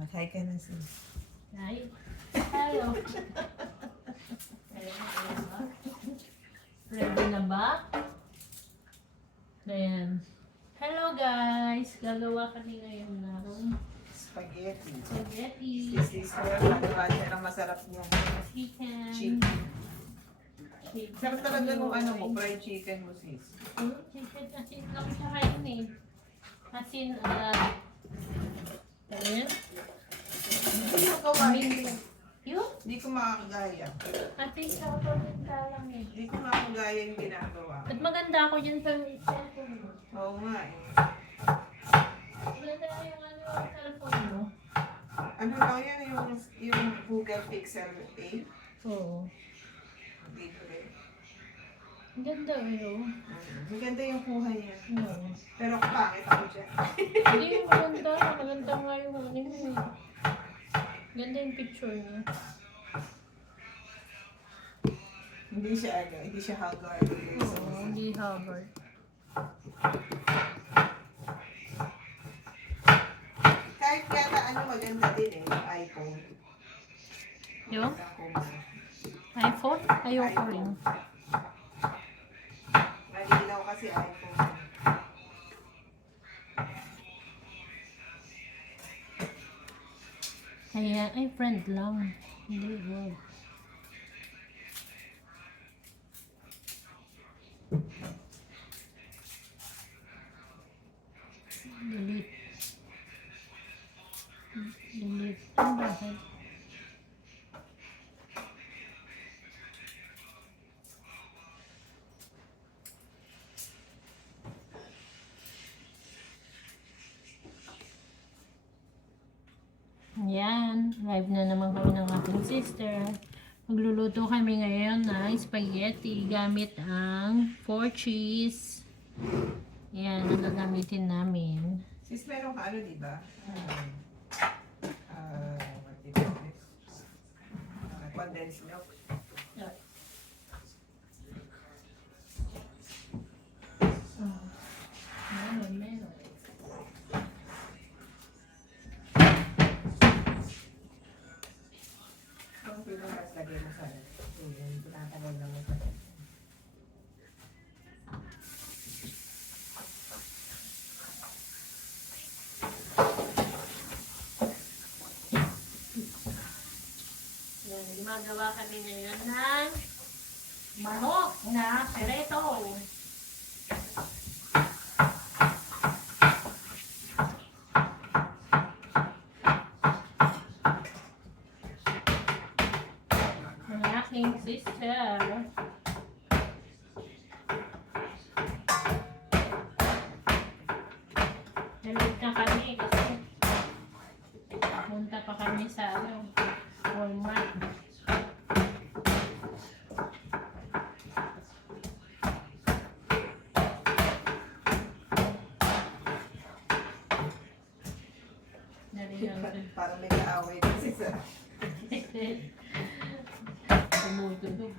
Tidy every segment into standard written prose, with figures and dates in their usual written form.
Mag-hi ka na sis. Hi. Hello. Ayan ba? Ready na ba? Ayan. Hello guys! Gagawa kami ngayon ng Spaghetti. spaghetti, Si sister, magawa siya ng masarap niyang chicken, chicken. chicken. Sarap talaga nung ano mo, fried chicken mo sis. Chicken asin lang siya kain eh. Asin, ayan. Hindi ko kawain. Yun? Hindi ko makakagaya. Asin sa paminta lang eh. Hindi ko makakagaya yung ginagawa. At maganda ako dyan sa cellphone mo. Oo nga eh. Maganda yung ano yung cellphone mo. Ano lang yan, yung Google Pixel 8? Oo. Hindi ko rin. Ang ganda eh. Maganda yung kuha niya. Oo. Pero pangit ako dyan. Hindi yung maganda. Maganda nga yung ano eh. Ganda yung picture niya. Hindi siya ano, hindi siya haggard. Oo, hindi Hubbard. Kahit yata ano maganda din eh, yung iPhone. Yung Ako, iPhone? Ayoko rin. malinaw kasi iPhone. Kaya, ay friend lang. Hindi, wag. Delete. Delete. Ano bakit? Yan, live na naman kami ng aking sister. Magluluto kami ngayon ng spaghetti gamit ang 4 cheese. Yan, ang gagamitin namin. Sis, meron ka ano, di ba? What do you call this? Condensed milk. Meron. Ang pinunas, lagay mo sa yun, tinatagal lang mo sa Yan, gumagawa kami ngayon ng manok na pereto. Ang aking sister. Nalit na kami kasi punta pa kami sa Walmart. Dali lang. Parang may kaaway kasi sa Tumutunog.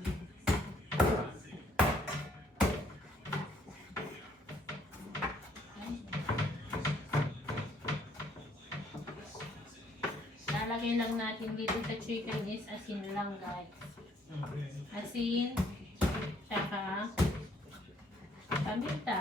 Lalagay lang natin dito sa chicken is asin lang guys. Asin, tsaka paminta.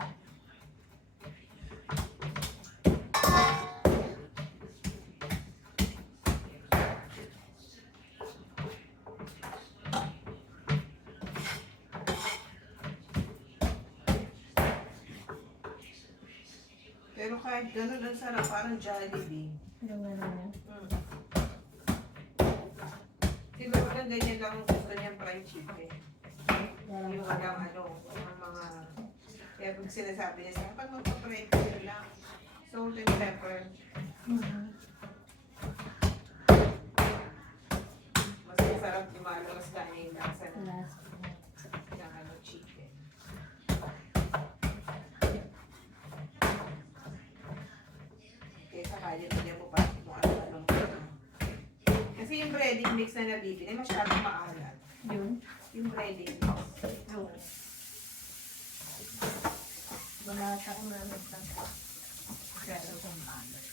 pero kahit ganun, ang sarap, parang Jollibee. Yung ano na. Siguro lang ganyan lang ang gusto niyang fried chicken. Yung walang ano, ang mga, kaya pag sinasabi niya sa pag magpa-fried chicken lang, salt and pepper, mas masarap lumalabas kanya yung lasa Last. ng ano, chicken. Kaya sakali nila mo pa kung ano-anong kasi yung breading mix na nabibili, masyadong maalat. Yun. Yung breading mix. Oo. Balata ko namin sa Masyadong maalat.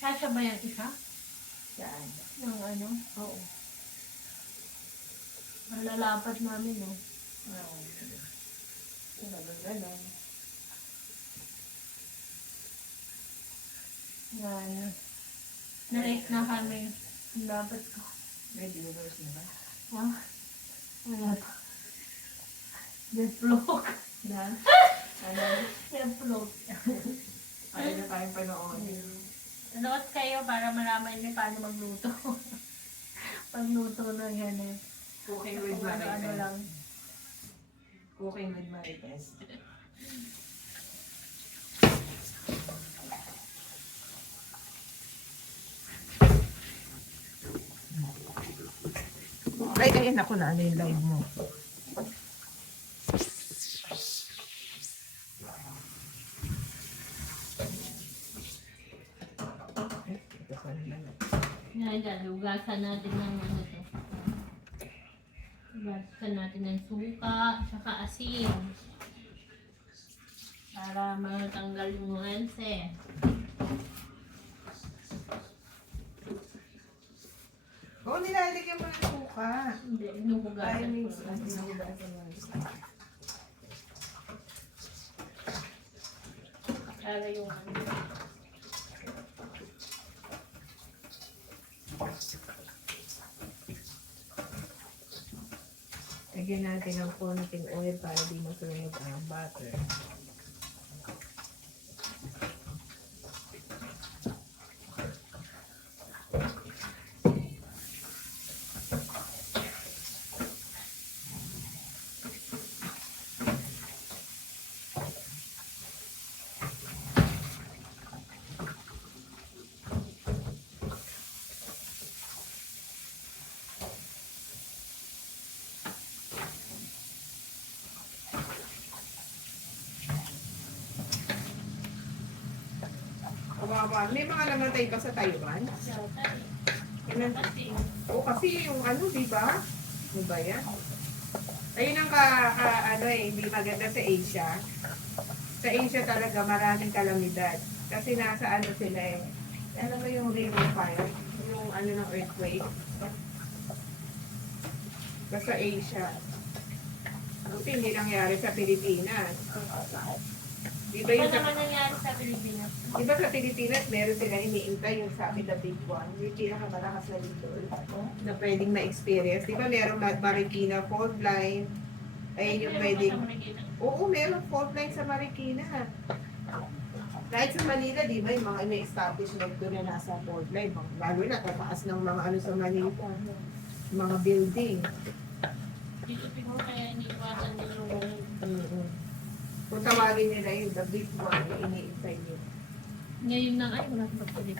Kasya ba yan isa? Saan? Yung ano? Oo. Malalapat namin, no? Oo. Talagang ganun. Yan. Na-rate na kami. Ang dapat ko. May viewers na ba? Ha? Wala pa. Deflog. Na? Ano? Deflog. Ayaw na tayong panoorin. Nanood kayo para malaman niyo paano magluto. Pagluto ng ganun. Cooking with Kung ano Marites. lang. Cooking with Marites. Ay, ayun ako na. Ano yung live mo? Yan, yan. Hugasan natin ng ano to. Hugasan natin ng suka, tsaka asin. Para matanggal yung nuanse. Oo, nilalagyan mo ng suka. Hindi, inuhugasan Ay, ko. sinuhugasan mo. Para yung ano. Lagyan natin ng konting oil para di masunog ang butter. Kawawa. May mga namatay ba sa Taiwan? Ilan? Kasi, O kasi yung ano, di ba? Ano ba yan? Ayun ang ano hindi maganda sa Asia. Sa Asia talaga maraming kalamidad. Kasi nasa ano sila eh. Alam mo yung ring of fire? Yung ano ng earthquake? Sa Asia. Buti hindi nangyari sa Pilipinas. Di ba ano yung sa naman nangyari sa Pilipinas? Di ba sa Pilipinas, meron silang iniintay yung sabi the big one, yung pinakamalakas na lindol na pwedeng ma-experience. Di ba meron Marikina fault line? Ayun yung pwedeng... Oo, meron fault line sa Marikina. Kahit sa Manila, di ba, yung mga ina-establishment doon na nasa fault line, lalo na tataas ng mga ano sa Manila, mga building. Dito siguro kaya iniiwasan nila yung Kung tawagin nila yung the big one, yung iniintay nila. ngayon na ay wala sa pagpili.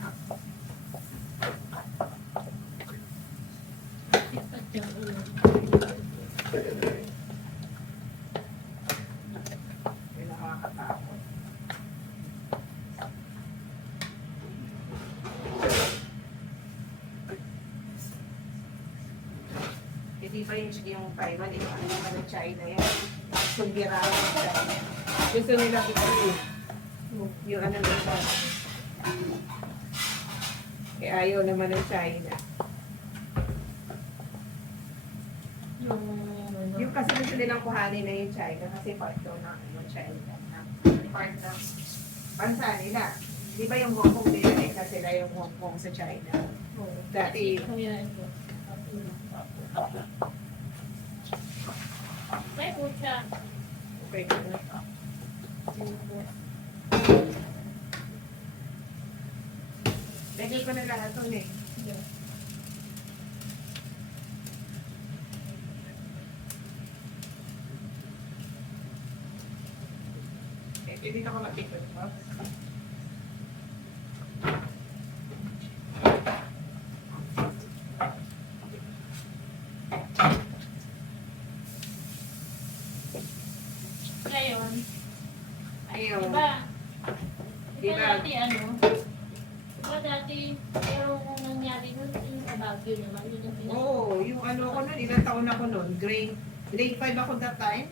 Yung nakakatakot. Hindi ba yung Taiwan, ano naman ng China yan? Sugirawan ng China. Gusto nila yung ano ng China. Eh ayaw naman ng China. Yung kasi gusto nilang kuhanin na yung China kasi part daw ng China. Part ng bansa nila. Di ba yung Hong Kong dinalik na sila yung Hong Kong sa China? Dati, may pucha. okay ko na. Lagay ko na lahat ito eh. Pwede na ako mapikot mo. Ngayon, Ayun. diba? Diba Diba? dati ano? Diba dati, pero kung nangyari nangyari nun, yung sa Baguio naman, yun ang pinaka. Oo, yung ano ko nun, ilang taon ako nun, grade 5 ako that time.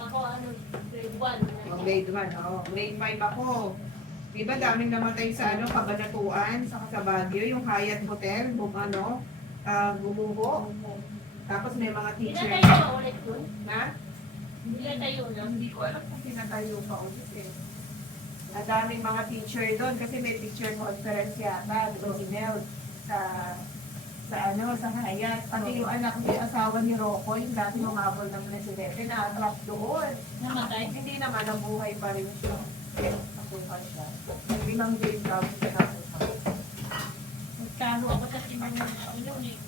Ako, ano, grade 1. Oh, grade 1, oh. Grade 5 ako. Di ba daming namatay sa ano, Kabanatuan, sa Baguio, yung Hyatt Hotel, gumuho. Tapos may mga teacher. Pinatayo pa ulit dun? Na? Pinatayo na? Hindi ko alam kung pinatayo pa ulit eh. Ang daming mga teacher doon kasi may teacher conference yata, Rosinel, sa Hyatt. Pati yung anak ni asawa ni Rocco, yung dati umabol ng presidente, na-attract doon. Namatay? Hindi naman, nabuhay pa rin siya. Nabuhay siya. Bilang game daw siya nabuhay. Nagkaro ako sa ano eh.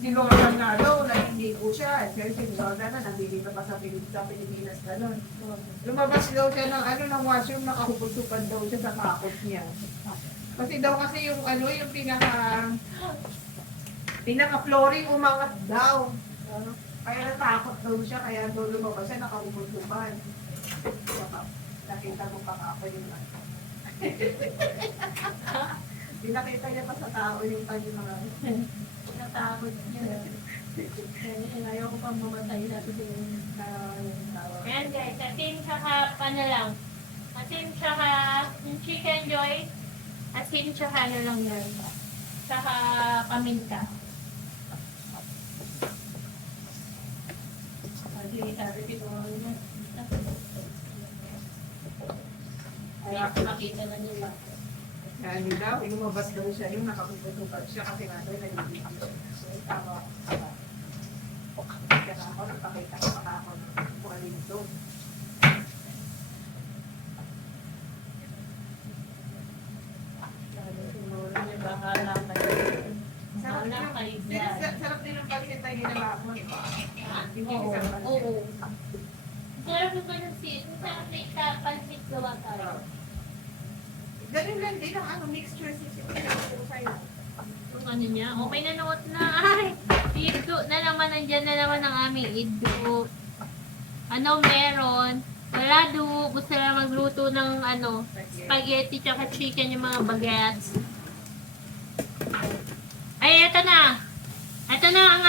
Si Lola nga daw, nahihiligo siya. Kasi si Lola na, nandito pa sa Pilipinas na nun. Lumabas daw siya ng washroom, nakahubog-tupad daw siya sa takot niya. Kasi yung yung pinaka-flooring umangat daw. Kaya natakot daw siya, kaya daw lumabas siya, nakahubog-tupad. Nakita mo pa ako yung Pinakita niya pa sa tao yung kanyang mga natakot niya. Ayaw ko pang mamatay na ito yung tao. Ayan guys, asin tsaka ano lang. Asin tsaka yung chicken joy. Asin tsaka ano lang yan. Tsaka paminta. Sabi ko niya. Kaya makita na nila. Hindi daw, lumabas daw siya yung nakakututupad siya kasi nga daw nalilito siya. So, tama ako. Kaya ako, nagpakita ko pa ako ng kuhalin doon. Bahala kayo. Bahala kayo dyan. Sarap din ang pansit na ginawa mo. Oo. Sarap ko ng sit. Sarap na ikapansit gawa tayo. Ganun lang din ang mixture sa'yo. Yung ano niya, may nanoot na. Ay, iddo na naman, nandyan na naman ang aming iddo. Ano meron? Wala do. Gusto na magluto ng spaghetti tsaka chicken yung mga bagets. Ay, eto na. Eto na ang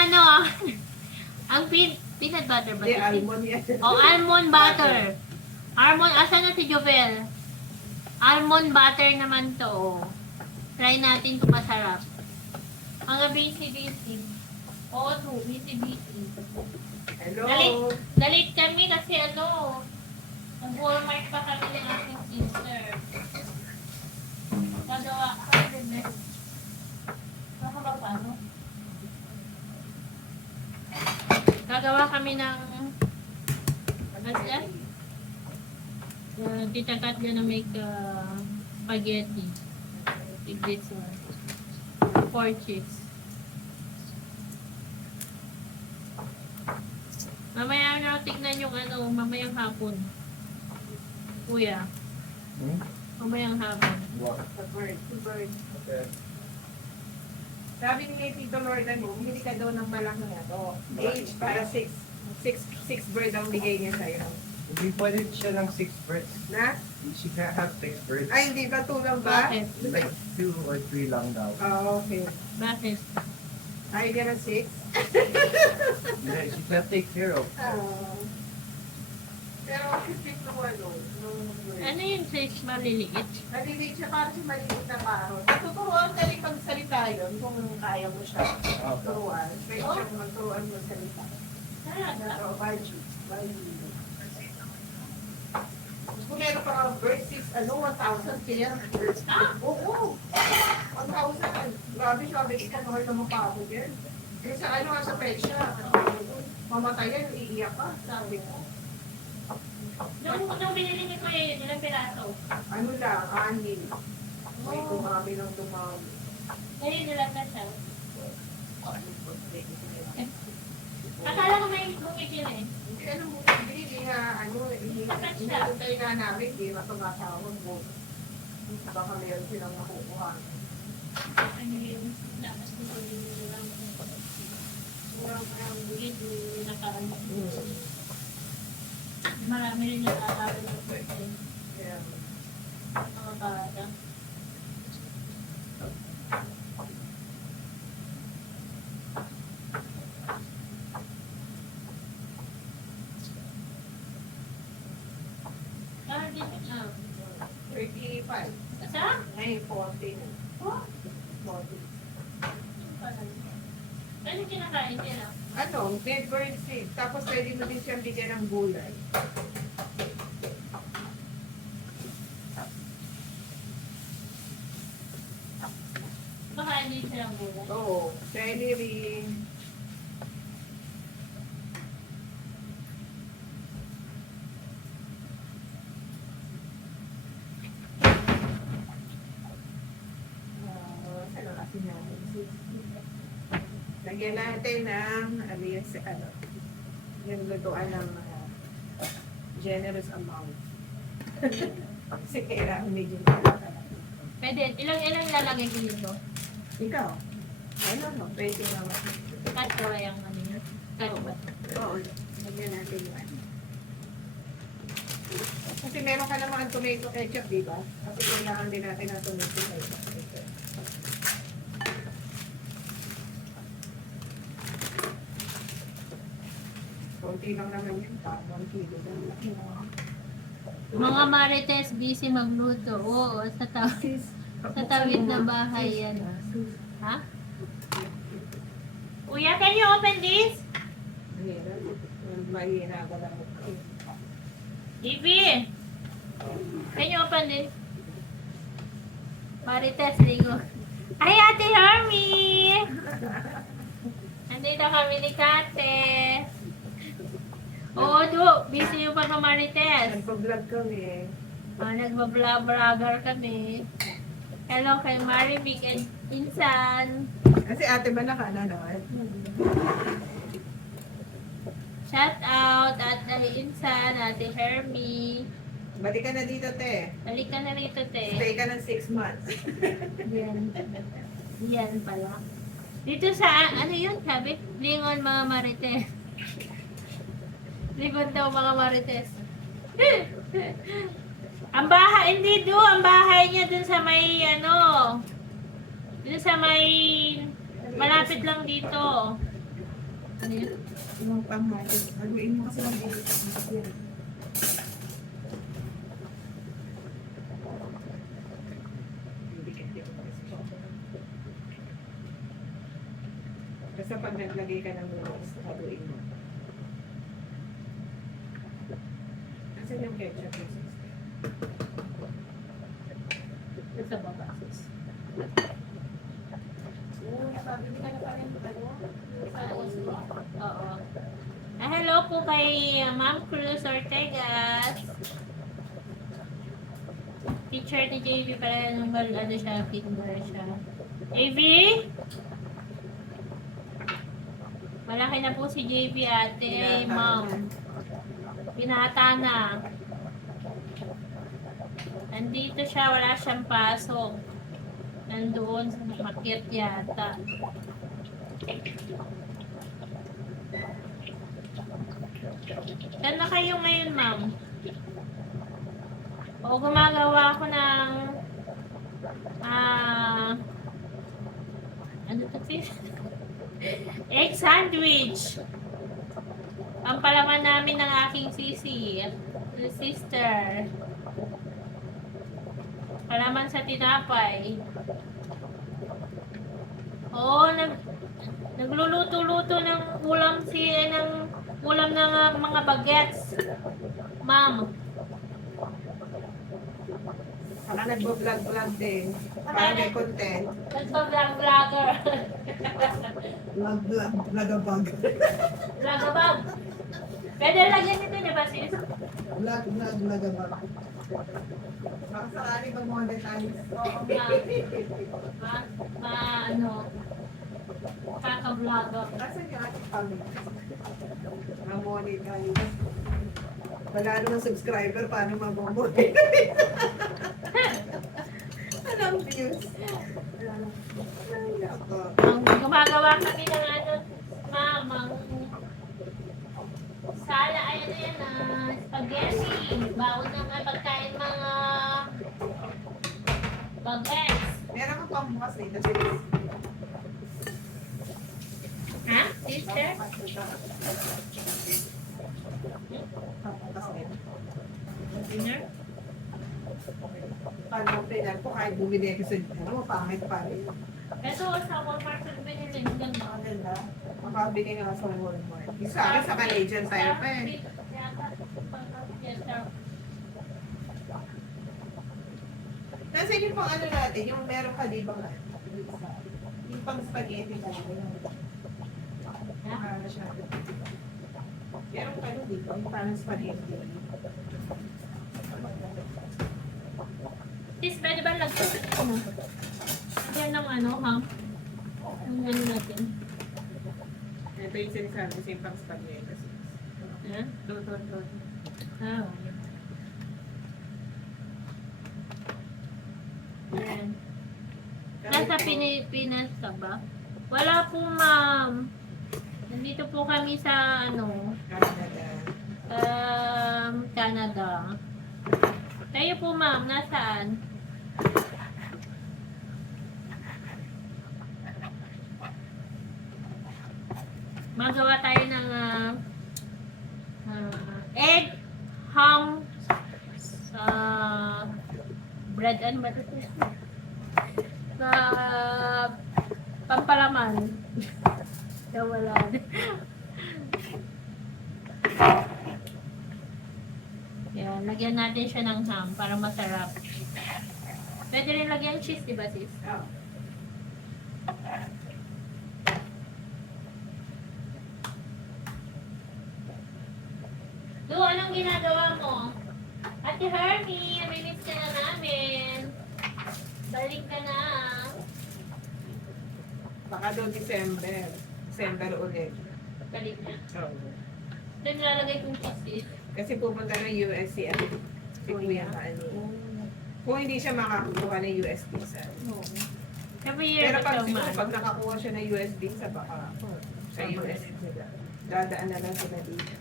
ang peanut butter ba? Hindi, almond yan. Almond butter. Almond, asan na si Jovel? Almond butter naman to. Try natin kung masarap. Mga busy-busy. Oo, busy-busy. Hello. Galit kami kasi nag-Walmart pa kami ng aking sister. Gagawa kami. Baka ba paano? Gagawa kami ng Tita Kat gonna make spaghetti. Take this one. 4 chips. Mamaya na tignan yung mamayang hapon. Kuya. Mamayang hapon. The bird. Okay. Sabi ni Tito Lordan mo, hindi ka daw ng malaki na to. Age para 6 bird ang bigay niya sa'yo. Hindi pwede siya ng 6 birds. Na? She can't have 6 birds. Ay, hindi ba tulang ba? Bakit? Like 2 or 3 lang daw. Okay. Bakit? Are you gonna 6? Yeah, she can't take care of. Pero kasi Ano yung size maliliit? naliliit siya para siya maliit na parot. Tuturuan ka rin pagsalita yun kung kaya mo siya. Turuan. Pwede siyang magturuan mo salita. Talaga? Pero, Baji. Kung meron pa nga bird 6, 1,000 kaya. Oo. 1,000. Grabe siya, ikan or na mukha ako din. Kasi sa petsa, mamatay yan, iiyak ka, sabi ko. Nung binili ni Kuya yun, ilang piraso? Ano lang, 6. May dumami ng dumami. Ngayon nilang na siya. Akala ko may bumigil eh. Hindi, hindi nga, hinihintay nga namin, hindi na tumatawag mo. Baka meron silang makukuha. Ano yun? Dapat ko din lang. Kurang parang bugit yung nakaraan. Marami rin nakakalo ng birthday. Kaya, Mga bata. Isa? Ngayon, 40. Oh, 40. ano kinakain nila? Ano, may bird seed. Tapos pwede mo din siyang bigyan ng gulay. Baka hindi silang gulay. Oo, celery. Ano kasi natin? Lagyan natin ng ano yun sa ano. Yung lutuan ng generous amount. Kasi kailangan medyo Pwede, ilang lalagay ko dito? ikaw. Ano no? Pwede naman. Cut ko yung ano yun. Cut ba? Oo. Lagyan natin yung ano. Kasi meron ka naman ang tomato ketchup, di ba? Kasi kailangan din natin ang tomato ketchup. Konti lang naman yun. 1 kilo lang. Mga marites busy magluto. Oo, sa tawid na bahay yan. Ha? Kuya, can you open this? Mahirapan lang. Evie! Can you open this? Marites, ligo. Ay, Ate Hermie! Nandito kami ni Kate. Oo, busy yung pagmamarites. Nagpa-vlog kami. Nagbablogger kami. Hello kay Marimic and Insan. Kasi ate ba naka-nanood? Shout out at Insan, Ate Hermie. Balik ka na dito, te. Balik ka na rito, te. Stay ka ng 6 months. Yan. Yan pala. Dito sa, ano yun, sabi? Lingon mga marites. Lingon daw mga marites. Ang bahay, hindi ang bahay niya dun sa may, ano, dun sa may, malapit lang dito. Ano yun? Yung pamahal. Haluin mo kasi mag-ilit. Yan. Basta pag naglagay ka ng noodles, haluin mo. Kasi yung ketchup is Sa baba. Oo. Hello po kay Ma'am Cruz Ortegas. Teacher ni JV pala nung ano siya, finger siya. JV? Malaki na po si JV ate, ma'am. Pinata na. Nandito siya, wala siyang pasok. Nandoon sa market yata. Saan na kayo ngayon, ma'am? O gumagawa ako ng ano to sis? Egg sandwich. Ang palaman namin ng aking sister. Palaman sa tinapay. Oo, nagluluto-luto ng ulam ng mga bagets. Ma'am. Saka nagbo-vlog din. Para may content. Nagpa-vlogger. Vlogabag. Vlogabag. Pwede lagyan nito niya ba sis? Vlogabag. Baka sakali mag-monetize. Oo nga. Ano, kaka-vlogger. Asan yung ating family? Mag-monetize. Wala namang subscriber, paano mag-monetize? Anong views? Ay, nako. Gumagawa kami ng ano, mamang sala, ay ano yan, spaghetti. Baon ng pagkain mga bagets. Meron kang pambukas dito, sis. Ha? Sister? Pambukas dito. Dinner? Paano pinag ko kahit bumili ko sa pangit pa rin. Ito, sa Walmart sa binili. Ang ganda. Maganda. Makabili nga sa Walmart. Isa akin sa Canadian Tire pa eh. Kasi yung pang ano natin, yung meron ka di ba nga? Yung pang spaghetti ka. Ano siya? Meron ka doon dito, yung parang spaghetti. Sis, pwede ba lagyan? Lagyan ng ano, ha? Yung ano natin. Ito yung sinasabi kasi yung pang spaghetti. Ha? Ito. Ah, yan. Nasa Pilipinas ka ba? Wala po, ma'am. Nandito po kami sa, ano, Canada. Canada. Kayo po, ma'am, nasaan? Magawa tayo ng egg, ham, sa bread and butter. Sa pampalaman. Wala. Yan, lagyan natin siya ng ham para masarap. Pwede rin lagyan cheese, di ba, sis? Oh. Do, anong ginagawa mo? Ate Hermie, minis ka na namin. Balik ka na. Baka doon December. December ulit. Balik na. Oh. Doon nilalagay kong cheese. Kasi pupunta ng US si Kuya Manny. Kung hindi siya makakuha ng US visa. Oo. Every year Pero na pag, siya siguro, umalis. pag nakakuha siya ng US visa, baka sa US sila. Dadaan na lang sila dito.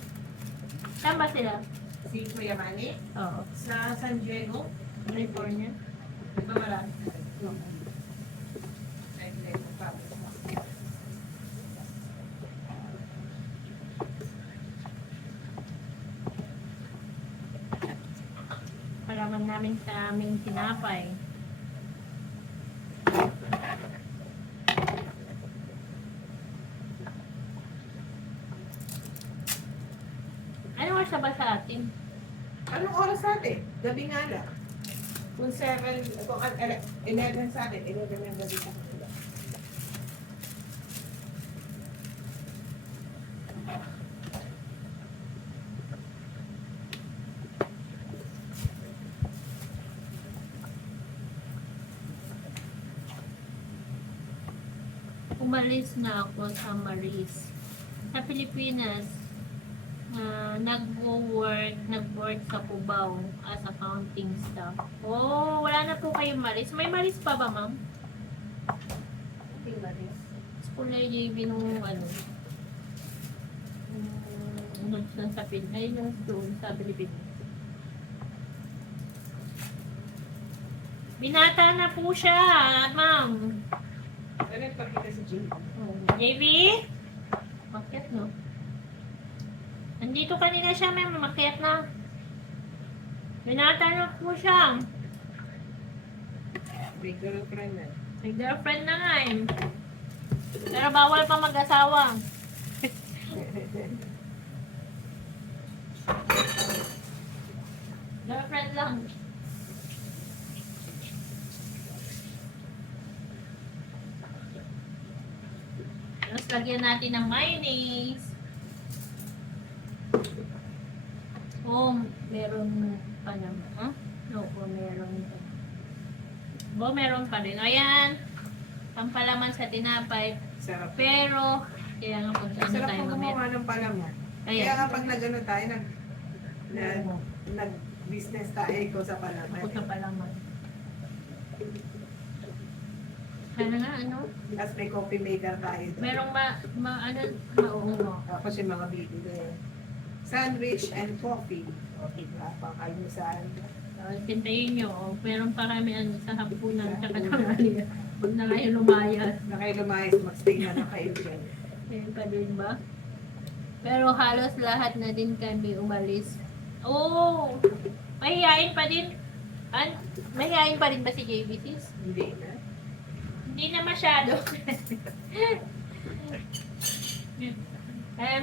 Saan ba sila? Si Kuya Manny, Oo. sa San Diego, California. di ba marami? No. Palaman namin sa aming tinapay. Anong oras na ba sa atin? Anong oras natin? Gabi nga lang. Kung 7, kung 11 sa atin, 11 ng gabi sa kanila. Umalis na ako sa Maris. Sa Pilipinas, nag-work sa Cubao as accounting staff. Oh, wala na po kayo Maris. May Maris pa ba, ma'am? Ating Maris. School na JV nung ano. Sa Pilipinas. Ay, nung doon sa Pilipinas. Binata na po siya, ma'am. Ano yung pakita si Jim? JV? Makiat, no? Nandito kanina siya, may makiat na. Binata na po siya. May girlfriend na. May girlfriend na nga eh. Pero bawal pa mag-asawa. Girlfriend lang. Tapos lagyan natin ng mayonnaise. Oh, meron pa naman. Huh? Oo, meron pa. Meron pa rin. Ayan. Pampalaman sa tinapay. Sarap. Pero, kaya nga punta na Sarap tayo kung mamaya. gumawa ng palaman. Ayan. Kaya nga pag nag-ano tayo, nag-business tayo ko sa palaman. Punta palaman. Kaya nga, ano? Tapos may coffee maker tayo. doon. Merong maungo. Tapos yung mga bibili. Sandwich and coffee. O, diba? Pang-almusal. Tintayin nyo. Oh. Meron parami sa hapunan. Tsaka tanghali. Huwag na kayo lumayas. Na kayo lumayas, magstay na na kayo dyan. Ayun pa din ba? Pero halos lahat na din kami umalis. Oh! Mahihain pa din. Mahihayin pa rin ba si JBCs? Hindi na. Hindi na masyado.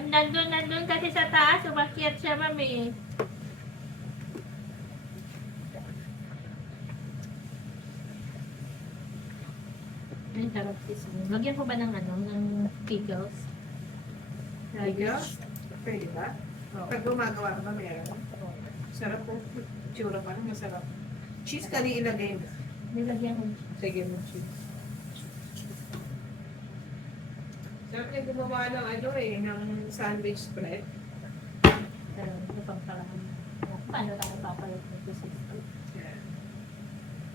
Nandun kasi sa taas, umakyat siya, mami. Ay, sarap sis. Lagyan ko ba ng ng pickles? Ayos. Pwede ba? Pag gumagawa ka ba meron? Sarap po. Tsura pa masarap. Cheese ka rin ilagay mo. Nilagyan ko. Sige mo cheese. Sarap niya gumawa ng ng sandwich spread. Sarap. Ito pang parang. Paano tayo papalit nito sis? Yan.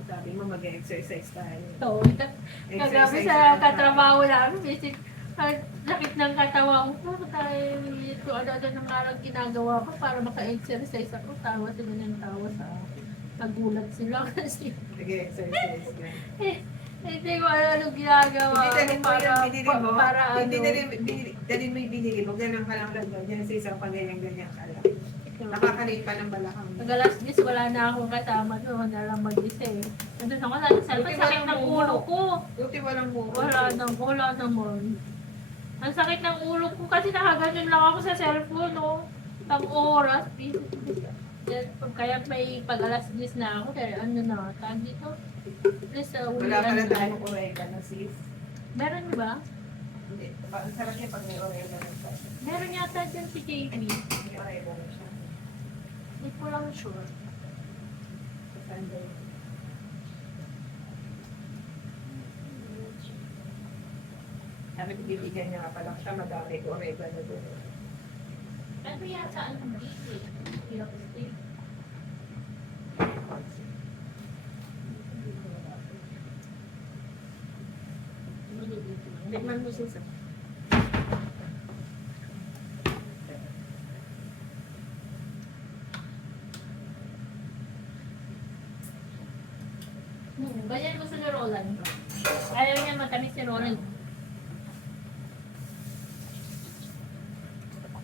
Sabi mo mag-exercise tayo. So, kagabi sa katrabaho namin, basic, ang sakit ng katawan ko. Tayo, ito, ano ng araw ginagawa ko para maka-exercise ako. Tawa sila ng tawa sa nagulat sila kasi Sige, exercise ka. hindi ko ano ginagawa Hindi dalhin mo yung binili mo. para Hindi ano. dalhin mo yung binili mo. Ganun ka lang lang doon. Yan sa isang ganyan ka lang. Nakakalit pa ng balakang. Pag-alas 10, wala na akong kasama doon. Na lang mag-isa eh. Nandun ako sa cellphone, sakit ng ulo ko. Buti walang buko. Wala naman. Ang sakit ng ulo ko kasi nakaganon lang ako sa cellphone, no? Pag oras, kaya may pag-alas 10 na ako, dahil ano na, tag dito. Please, Wala pala tayong oregano, sis. Meron ba? Hindi. Ang sarap niya pag may oregano. Meron yata dyan si JB. May oregano siya. Hindi ko lang sure. Sa Sunday. Sabi ko, bibigyan niya nga pala siya, madami ko oregano doon. Ano yata ang dito? Hirap steak. Tikman mo sis. Ganyan gusto ni Roland. Ayaw niya matamis si Roland.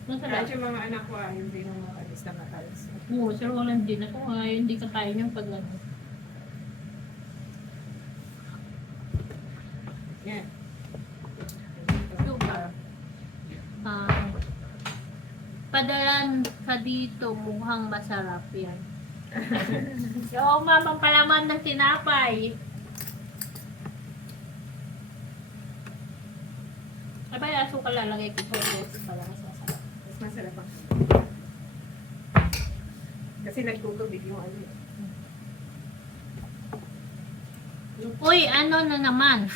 Masarap. Kahit yung mga anak ko, hindi nung makalis na makalis. Oo, si Roland din ako. Ngayon, hindi ka kaya niyang pag ano. Yan. Sugar. Padalan ka dito, mukhang masarap yan. Yung mamang palaman ng tinapay. Abay, asukal lalagay ko para mas masarap. Mas masarap ang kasi nagtutubig yung ano. Uy, ano na naman?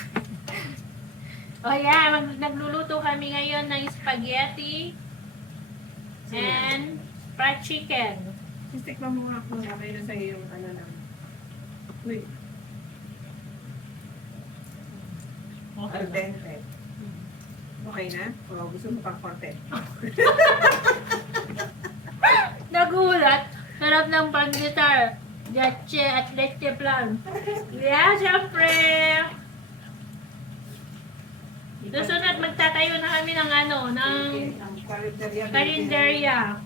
O yeah, nagluluto kami ngayon ng spaghetti and fried chicken. Stick mo muna kung okay na sa'yo yung ano lang. Uy, al dente. Okay na? O gusto mo pang konti? Nagulat. Sarap ng pangitar. Leche at leche plan. Yeah, syempre. Susunod, magtatayo na kami ng ng karinderya.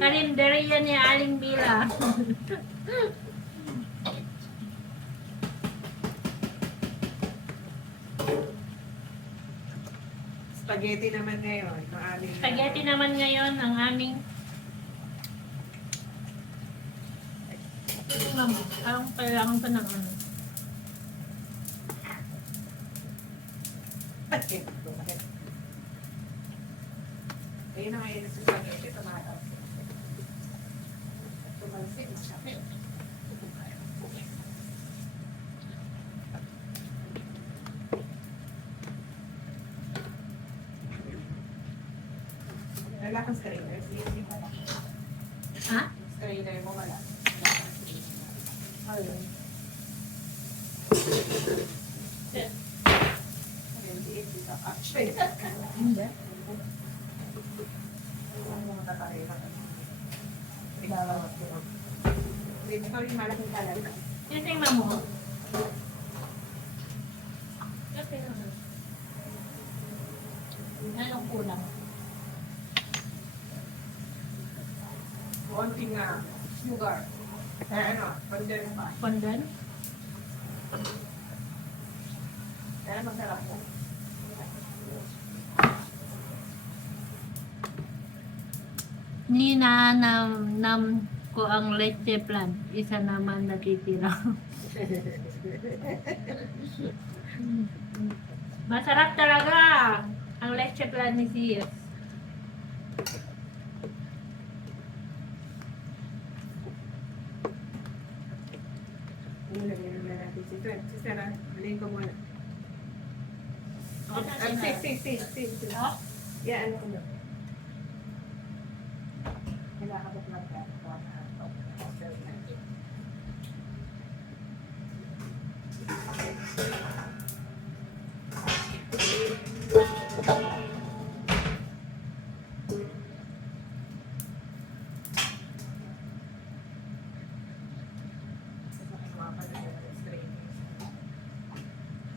Karinderya ni Aling Bila. Spaghetti naman ngayon. Spaghetti naman ngayon ang aming mama. Parang kailangan pa ng ano. Ayun na ngayon sa spaghetti. Tumataw. Tumalsik. Masakit. Wala kang strainer. Ha? Strainer mo wala. Ayun. Hindi. Ito yung malaking kalan. Yung tingnan mo. Okay naman. Anong kulang? Konting sugar. Ano, pandan pa. Pandan? Kaya masarap po. Ninanam ko ang leche plan. Isa naman natitira. Masarap talaga ang leche plan ni Sis. Ilagay na natin si Fred. Si Sarah, maliin ko muna. Si. Yeah, ano ko na. Kailangan ko lang ka.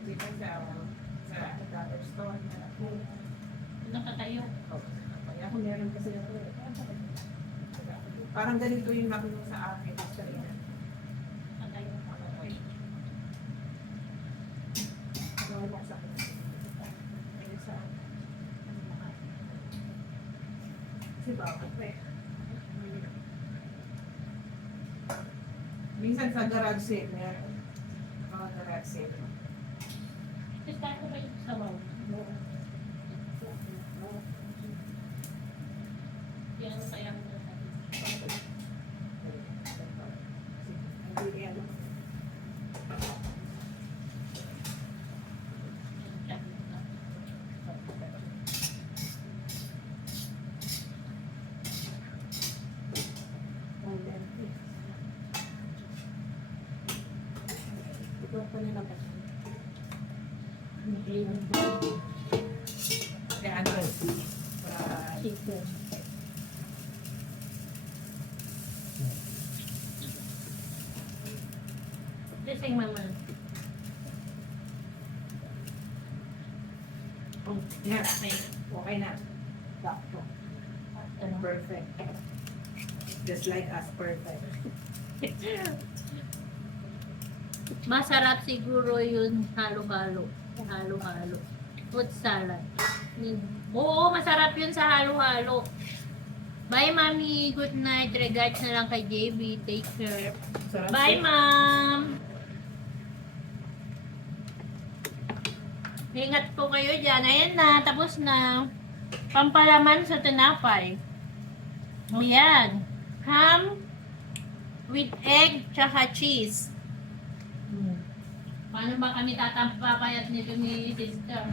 Dito sa dollar store na Nakatayo. kaya kung meron kasi ako parang ganito yung nakulong sa akin sa rin. Nakatayo. Minsan sa garage sale niya. Mga garage sale. Gusto ko ba yung sabaw? Yan kaya mo na Hindi yan. Ito pa nila ba? Kaya ano? chicken. Lasing mama. Oh, yeah. Okay na. Sakto. Ano? Perfect. Just like us, perfect. Masarap siguro yun halo-halo. Halo-halo. Fruit salad. Oo, masarap yun sa halo-halo. Bye, Mami. Good night. Regards na lang kay JB. Take care. Sarap Bye, siya. Ma'am. Ingat po kayo dyan. Ayan na. Tapos na. Pampalaman sa tinapay. Ayan. Ham with egg tsaka cheese. Paano ba kami tatampapayat nito ni sister?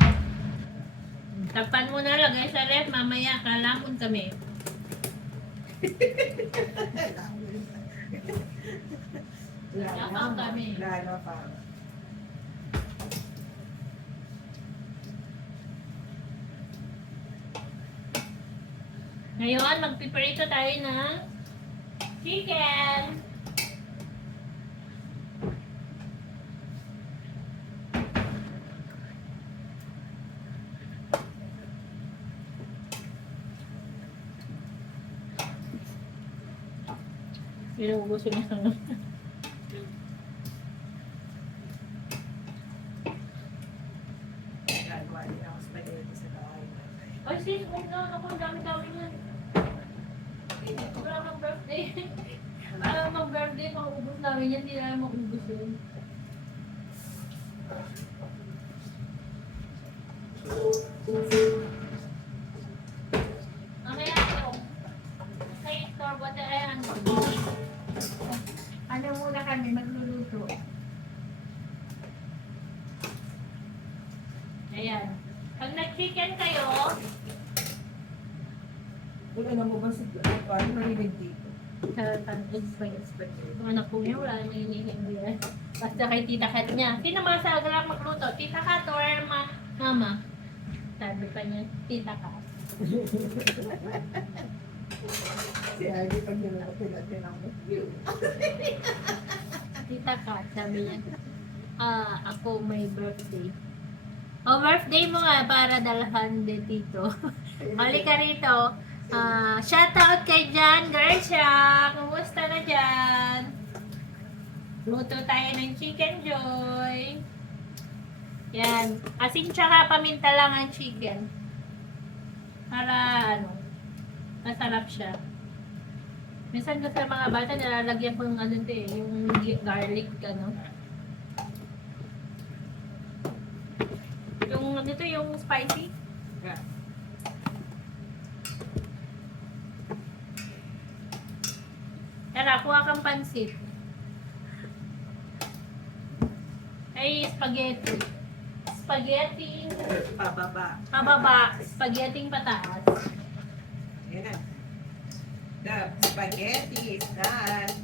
Tapan mo na, lagay sa ref. Mamaya, kalamon kami. Lalo kami. Lalo pa. Ngayon, magpiprito tayo ng chicken. Inuubos yun ang Gagawa din ako spaghetti sa bahay. Ay, sis, huwag na. Ako, ang dami-dami yan. Wala kang birthday. Para mag-birthday, maubos namin yan. Hindi namin maubos yun. Mamaya ako. Sa store, what ayan. Ano muna kami, magluluto. Ayan. Pag nag-chicken kayo, Wala na mo ba si paano narinig dito? sa yung anak ko niya, wala nang hinihingi yan. Basta kay Tita Kat niya. Sino mga sagra magluto? Tita Kat or mama? Sabi pa niya, Tita Kat. Si Ivy pag nilalapitan natin ako. Tita Kat, sabi niya, ako may birthday. O, birthday mo nga para dalhan din dito. Halika rito. Shout out kay Jan Garcia. Kumusta na Jan? Luto tayo ng Chicken Joy. Yan. Asin tsaka paminta lang ang chicken. Para ano, masarap siya. Minsan sa mga bata nilalagyan ko ng ano ito eh, yung garlic ano. Yung ano ito, yung spicy. Yeah. Tara, kuha kang pansit. Ay, spaghetti. Spaghetti. Pababa. Pababa. Spaghetti pataas. Yan na. The spaghetti is done.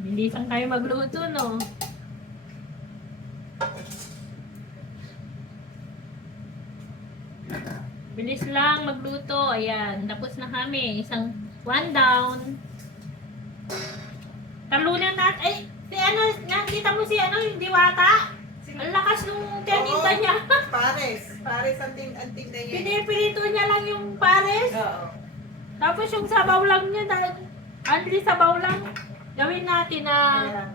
Bilisan kayo magluto, no? Bilis lang magluto. Ayan, tapos na kami. One down. Talunan natin. Ay, nakita mo si yung diwata? Ang lakas nung tiyaninda niya. Pares ang tinda niya. Pinipilito niya lang yung pares. Oo. Tapos yung sabaw lang niya, only sabaw lang. Gawin natin na... Ayan.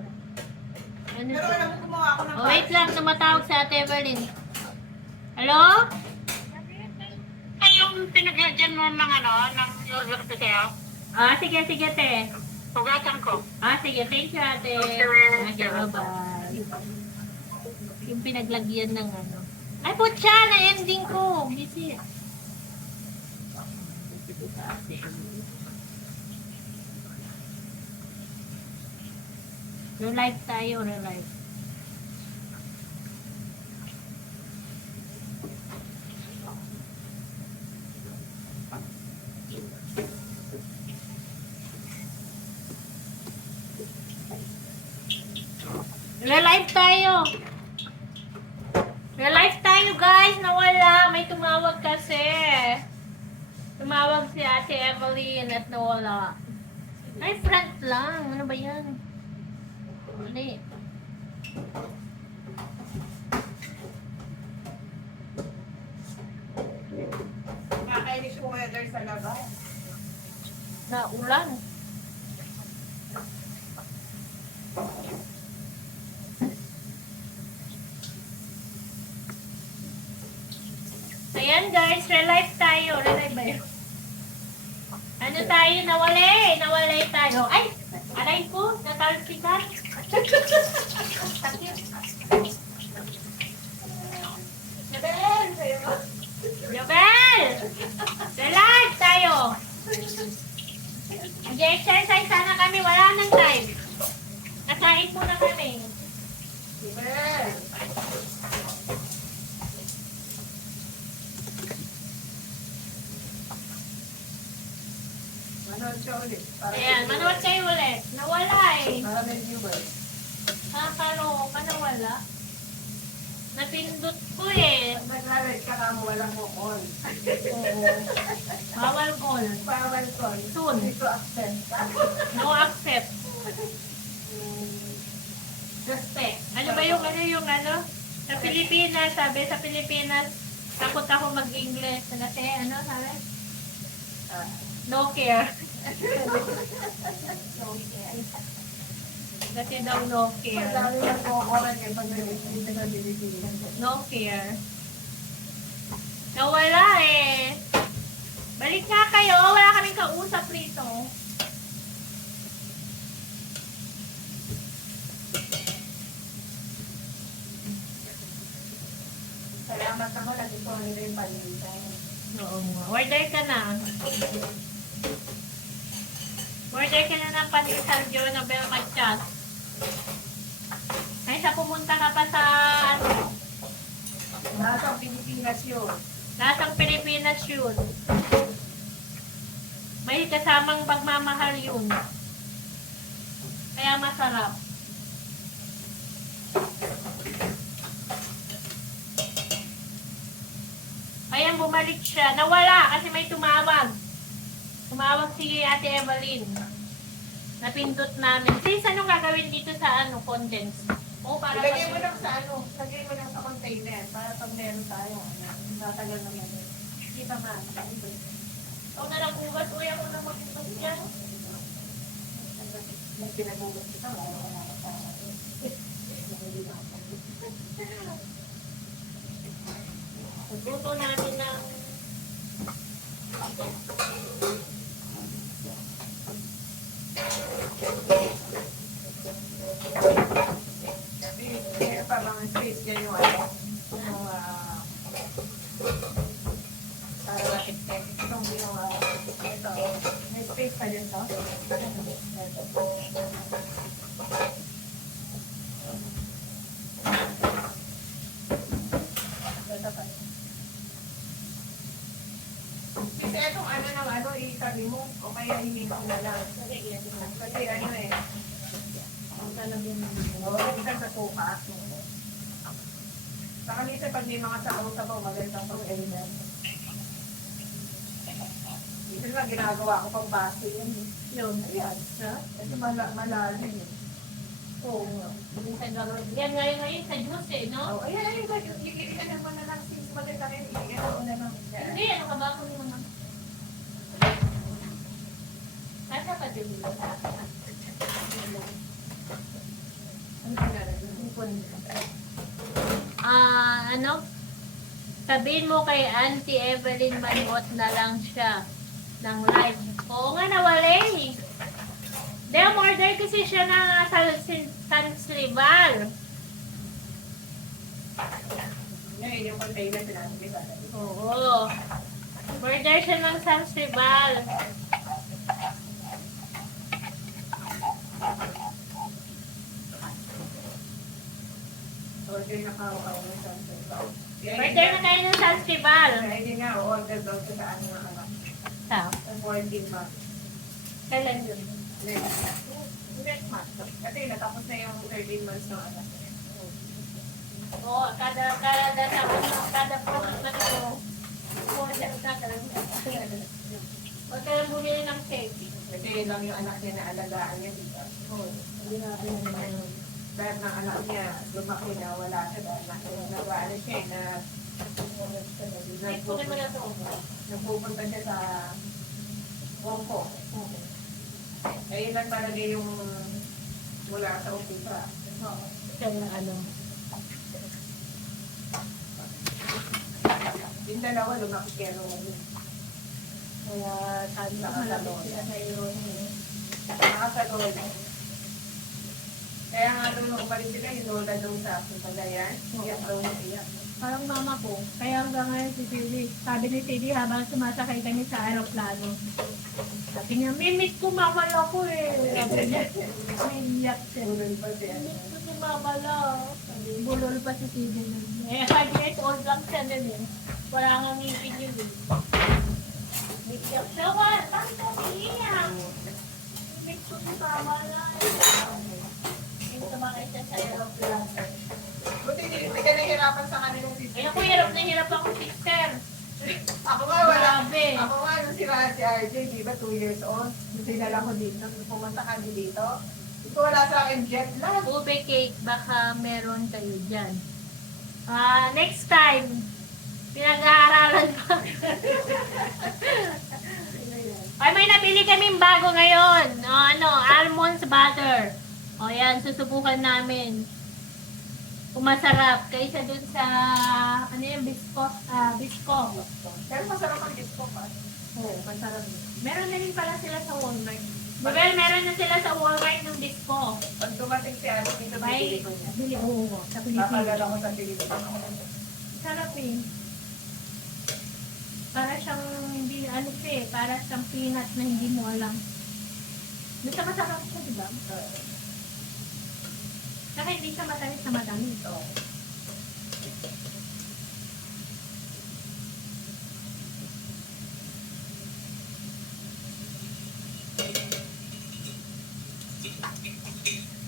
Ano Pero to? alam mo, gumawa ako ng Oh, wait lang, tumatawag sa Ate Evelyn. Hello? Ay, yung pinaglagyan mo ng ng yogurt sa'yo, Sige, te. hugasan ko. Sige, thank you, ate. Okay, bye-bye. Yung pinaglagyan ng ano. Ay, putya, na-ending ko. Busy. Relive tayo, relive. Relive tayo. Relive tayo, guys. Nawala. May tumawag kasi. Tumawag si Ate Evelyn at nawala. Ay, front lang. Ano ba yan? Mali. Nakakainis yung weather sa labas. Naulan. Ayan guys, relive tayo. Relive ba yun? Ano tayo? Nawalay tayo. Ay! Aray ko, natalsikan. Sakit. Jabel! Sa'yo mo. Jobel! Relive tayo. Mag-exercise sana kami. Wala nang time. Nakain muna kami. Jabel! Manood siya ulit. Ayan, manood kayo ulit. Nawala eh. Para may viewers. Nakakaloka, nawala. Napindot ko eh. Nag-live ka ka mo, walang mukol. Oo. Bawal call. Bawal call. Soon. Dito accent. No accept. Respect. Ano ba yung Sa Pilipinas, sabi sa Pilipinas, takot ako mag-English. Kasi sabi? No care. No care. Kasi daw no care. Madami lang po ako rin pag hindi na Pilipinas. No care. Nawala eh. Balik nga kayo. Wala kaming kausap rito. Salamat ako, nag-ito nila yung palintan. Oo nga. Order ka na. Order ka na ng panisal yun na bell mag-chat. Ay, pumunta ka pa sa Nasa Pilipinas yun. Lasang Pilipinas yun. May kasamang pagmamahal yun. Kaya masarap. Ayan, bumalik siya. Nawala kasi may tumawag. Tumawag si Ate Evelyn. Napindot namin. Sis, anong gagawin dito sa condense? O, para Ilagay mo lang sa lagay mo lang sa container para pag meron tayo. Tatagal naman yun. Hindi pa ma. O na lang ugas. Uy, ako na mag-ugas yan. May pinagugas kita mo. Nagluto namin ng Parang space niya yung ano. Yung para bakit itong ginawa. Ito. May space pa din to. Ito pa. Kasi itong ano ng ano, itabi mo o kaya hinibak na lang. Kasi ano eh. Ang talagyan mo. Oo, isang sa suka. Saka minsan pag may mga sabaw-sabaw, magandang pang-element. Minsan lang ginagawa ko pang base yan. Yun, ayan. Ha? Ito malalim. Oo. yan ngayon sa juice eh, no? Oh, ayan, iinan mo na lang since maganda rin. Iinan mo na lang. Hindi, ano ka ba ako naman? Nasa pa din mo. Ano ka na rin? Ano? Sabihin mo kay Auntie Evelyn Manuot na lang siya ng live. Oo nga, nawala eh. Di, order kasi siya ng Sansrival. Ngayon, yung container natin, di ba? Oo. Order siya ng Sansrival. Order na kawaw ng sunset. Order na kayo ng Sansrival. Kaya hindi nga, order daw sa ano na anak. Sa? Sa 14 months. Kailan yun? Next month. Kasi natapos na yung 13 months ng anak. Oo, kada program na ito. Order ka lang. Huwag ka lang bumili ng cake. Kasi yun lang yung anak niya na alagaan niya, di ba? Oo. Hindi na dahil ng anak niya, lumaki na wala siya dahil nag-ano siya na Next ko naman na ito. nagpupunta siya sa Hong Kong. Eh, yun lang talaga yung mula sa umpisa. Kaya ano. Yung dalawa, lumaki kaya nung Kaya sabi ko malapit sila sa iyo. nakasalod. Kaya nga nung umalis sila, hinola daw sa Paglayan. Iyak daw na iyak. Parang mama ko. Kaya hanggang ngayon si Siri. Sabi ni Siri habang sumasakay kami sa aeroplano. Sabi niya, mimit ko mama ako eh. Sabi niya, may iyak siya. Tulol pa siya. Mimit ko si mama lang. Sabi, bulol pa si Siri. Eh, 5 years old lang siya din eh. Wala nga ngipin yun eh. Iyak siya. Bakit ako iiyak? Mimit ko si mama lang. Yung sumakay siya sa aeroplano. Buti hindi ka nahihirapan sa kanilang sister. Eh, ako hirap na hirap ako, sister. Ako nga wala. Grabe. Ako nga nung si RJ, di ba 2 years old? Nung sinala ko dito, nung pumunta kami dito. Ito wala sa akin jet lag. Ube cake, baka meron kayo dyan. Next time, pinag-aaralan pa. Ay, may nabili kaming bago ngayon. Almonds butter. O yan, susubukan namin. Kung masarap, kaysa dun sa, ano yung bisko? Pero masarap ang disco pa. Oo, masarap. Meron na rin pala sila sa Walmart. Well, meron na sila sa Walmart ng bisko. Pag dumating si Ano, dito May, bibili ko niya. bili, oo, sa Papagala Pilipinas. ko sa Pilipinas. Sarap eh. Para siyang, hindi, ano siya eh, para siyang peanut na hindi mo alam. Basta masarap siya, di ba? Saka hindi siya matamis na matamis. Ito.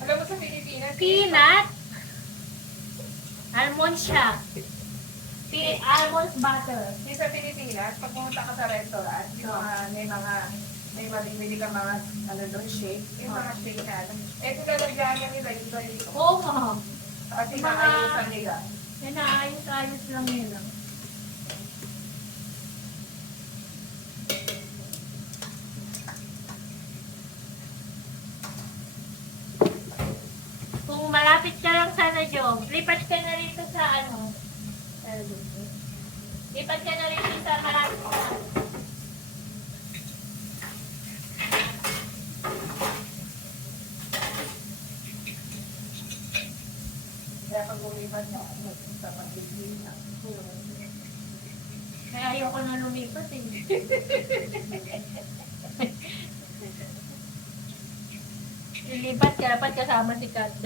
Alam mo sa Pilipinas, Peanut, almond siya. Almond butter. sa Pilipinas, pag pumunta ka sa restaurant, yung may mamimili ka mga ano doon, shake, yung mga shake na ano. Eh, kung lalagyan nila, iba dito. Oo, ma'am. Kasi Mga- maayusan nila. Yan naayos-ayos lang nila. Lipat ka na rin dun sa marami ko. Kaya pag umipan niya, sa pag-ibig na. Kaya ayoko na lumipat eh. Lilipat ka, dapat kasama si Kat.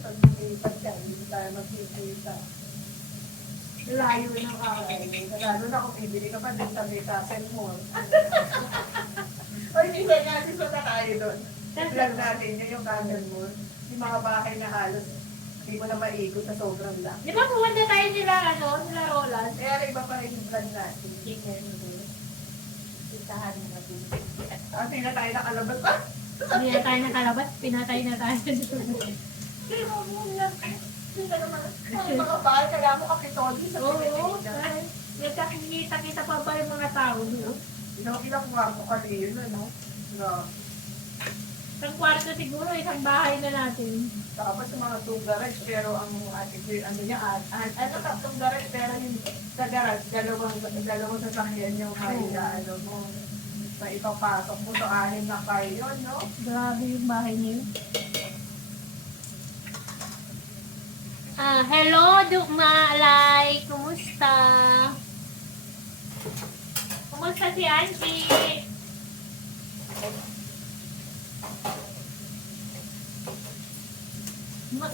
Pag umipan siya, hindi tayo magkikita. Layo ng kakain. Lalo na kung ibili ka pa din sa may Castle Mall. O hindi ba natin sa tayo doon? Vlog natin yun yung Castle Mall. Yung mga bahay na halos hindi mo na maikot sa sobrang laki. Di ba pumunta tayo nila, nila Roland? Kaya iba pa rin yung vlog natin. Chicken noodles. Pisahan na natin. Kasi na tayo nakalabas pa. Hindi na tayo nakalabas, pinatay na tayo. Hindi mo muna. Hindi ka naman. Ang mga bahay, kaya mo kapitoli sa Oo, Pilipinas. nagkakita-kita pa ba yung mga tao doon? Ilang kwarto ka rin, ano? No. Isang kwarto siguro, isang bahay na natin. Tapos yung mga two garage, pero ang ano niya, ano ka, two garage, pero yung sa garage, dalawang sasakyan yung may ano mo. Sa ipapasok mo, so 6 na car yun, no? Grabe yung bahay niyo. Hello, Dukmalay. Kumusta? Kumusta si Auntie?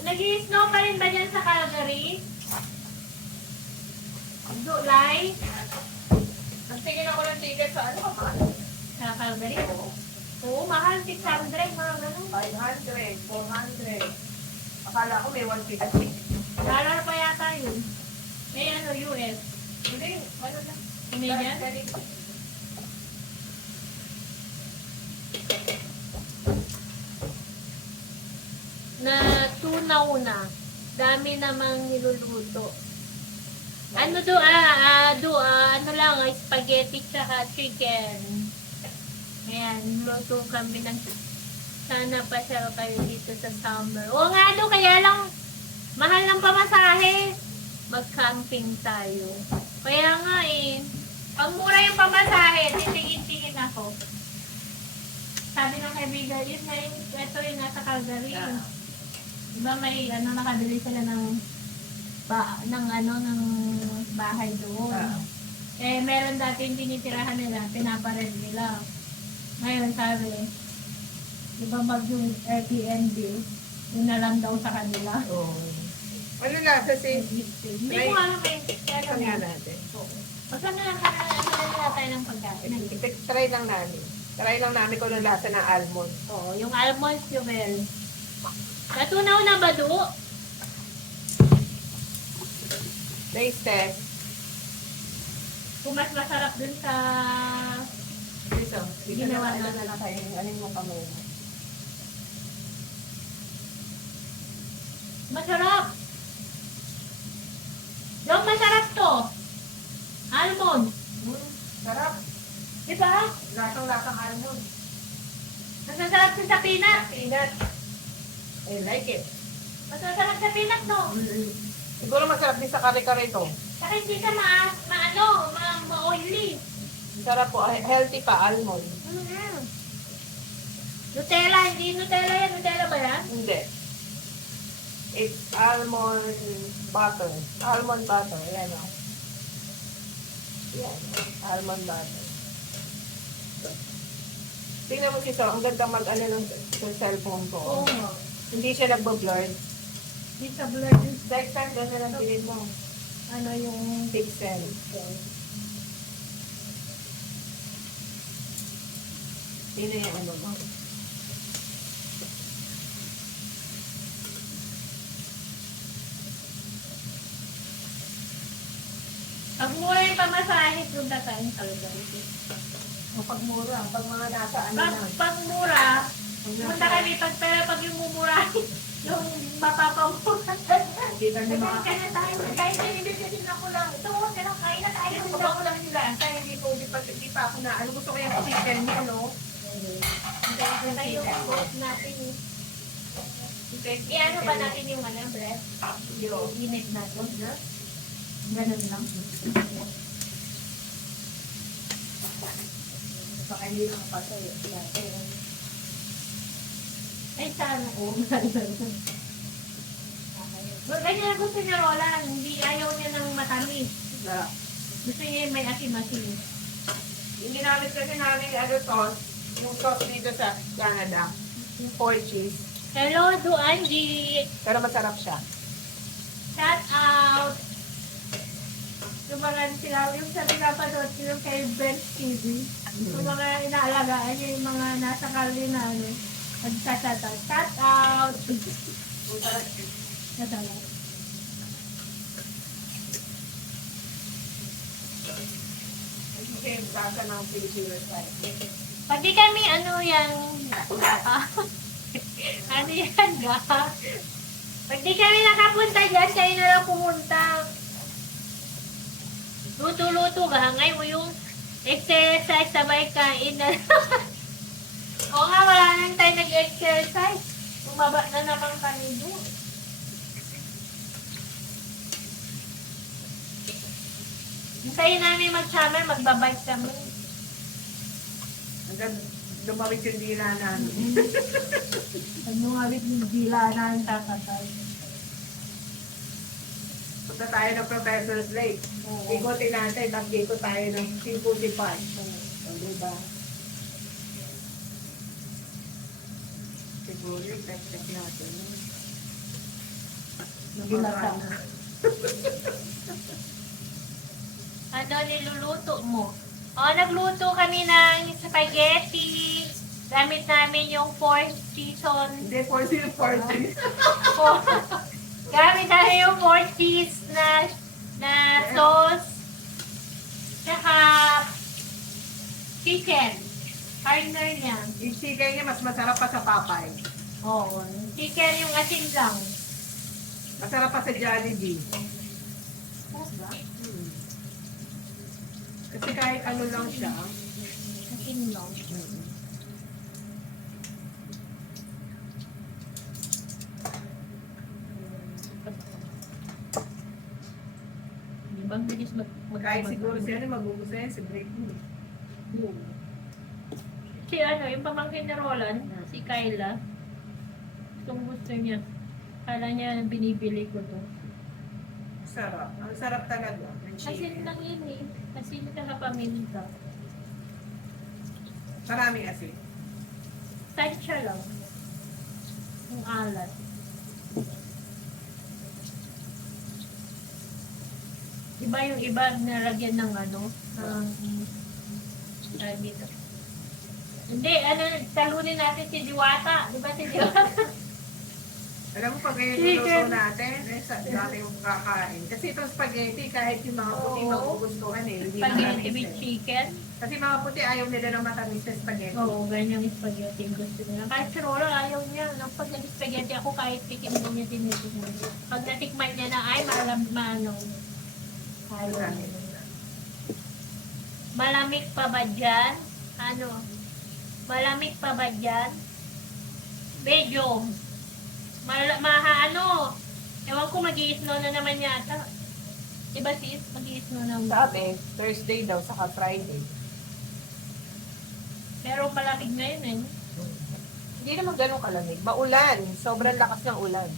Nag-i-snow pa rin ba dyan sa Calgary? Duklay? Nagtingin ako ng ticket sa ano, mahal? Sa Calgary? Oo, mahal. 600, mga ganun. 500, 400. Akala ko may 150. Dollar pa yata yun. May ano, US. Hindi, ano na. Canadian? Na tunaw na. Dami namang niluluto. Ano ano lang, spaghetti tsaka chicken. Ayan, luto kami ng sana pasyal kayo dito sa summer. Oo nga, kaya lang mahal ng pamasahe. Mag-camping tayo. Kaya nga eh, pag mura yung pamasahe, titingin-tingin ako. Sabi ng kaibigan, yun nga yung, ito yung nasa Calgary. Diba may, nakabili sila ng bahay doon. Eh, meron dati yung tinitirahan nila, pinaparent nila. Ngayon, sabi, diba yung Airbnb, yun na lang daw sa kanila. Oo. Ano na, sa same Hindi ko alam eh. Saan nga natin? Basta na lang tayo ng pagkain. Try lang namin. Try lang namin kung anong lasa ng almond. Oo, yung almond jumel. Natunaw na ba do? Taste test. Kung mas masarap dun sa Dito. Ginawa na na. lang tayo. Anin mo kamay mo. masarap. Yung masarap to. Almond. Sarap. Diba? Lasang-lasang almond. Mas masarap din sa peanut. Peanut. I like it. Mas masarap sa peanut, no? Siguro masarap din sa kare-kare ito. Saka hindi ka ma-oily. Sarap po. Healthy pa, almond. Nutella, hindi Nutella yan. Nutella ba yan? Hindi. It's almond butter. Almond butter. Yan o. Yan. Almond butter. Tingnan mo si Sir. Ang ganda mag-ano ng cellphone ko. Oo nga. Hindi siya nagbo-blur. Hindi sa blur din. Next time, gano'n ang bilhin mo. Ano yung Pixel. Sino yung ano mo? pag mura yung pamasahe, punta tayo talaga. O pag mura, pag mga nasa ano na. Pag mura, punta kami pag yung mumura, yung mapapamura. Hindi na Kaya mga... na tayo. Kahit hindi ako lang. Ito, huwag ka lang kain na tayo. Gusto ko lang yung lasa, hindi pa ako na, ano gusto ko yung chicken mo, ano? Tayo yung boss natin. Ano ba natin yung bread? Yung init natin. Ganun lang. Baka hindi nakapasay. Ay, sana ko. Ganyan ang gusto niya, Roland. Hindi ayaw niya ng matamis. Gusto niya yung may asim-asim. Yung ginamit kasi namin ano sauce, yung sauce dito sa Canada, yung 4 cheese. Hello, Do Angie. Pero masarap siya. Shout out. Yung mga sila, yung sa pinapanood yung kay Ben's TV. Yung mga inaalagaan niya, yung mga nasa Carlinano. Shout out. Masarap. Kasi yung gasa ng Filipino style. Pati kami, ano yan, ano yan, pag di kami nakapunta dyan, kayo na lang pumunta. Luto-luto ka, ngayon mo yung exercise sabay kain na. Oo nga, wala nang tayo nag-exercise. Bumaba na naman kami doon. Hintayin namin mag-summer, magbabike kami. Hanggang lumawit yung dila namin. Pag nungawit yung dila na ang takatay. Punta tayo ng Professor's Lake. Ikotin natin, nag-ikot tayo ng 245. O, diba? Siguro yung check natin. Nagilata na. Ano niluluto mo? Nagluto kami ng spaghetti. Gamit namin yung 4th season. Hindi, 40. Gamit namin yung 4th cheese na sauce. Tsaka chicken. Partner niya. Yung chicken niya mas masarap pa sa Popeye. Oo. Chicken yung asin lang. Masarap pa sa Jollibee. Kasi kahit ano lang siya. Asin lang. Di ba ang bilis Kahit siguro siya na magugusto yan sa break mo. Si ano, yung pamangkin ni Roland, si Kyla, gusto niya. Kala niya binibili ko to. Sarap. Ang sarap talaga. Ng Asin chicken. lang yun eh. Asin ka paminta. Maraming asin. Tansya lang. Yung alat. Iba yung iba nalagyan ng ano, dito. Hindi, ano, talunin natin si Diwata. Di ba si Diwata? Alam mo, pag ngayon Chicken. luto natin, sa dati yung kakain. Kasi itong spaghetti, kahit yung mga puti Oo. magugustuhan eh. Hindi Spaghetti matamis with eh. chicken. Kasi mga puti ayaw nila ng matamis na spaghetti. Oo, ganyan yung spaghetti yung gusto nila. Kahit si Rolo, ayaw niya. Nang pag nag-spaghetti ako, kahit tikim na niya tinitignan. Pag natikman niya na, ay, maano. Ayaw niya. Malamig pa ba dyan? Ano? Malamig pa ba dyan? Medium. Ano? Ewan ko, mag-i-snow na naman yata. Diba sis? Mag-i-snow na. Sabi, Thursday daw, saka Friday. Pero malamig ngayon eh. Hindi naman ganun kalamig. Maulan. Sobrang lakas ng ulan.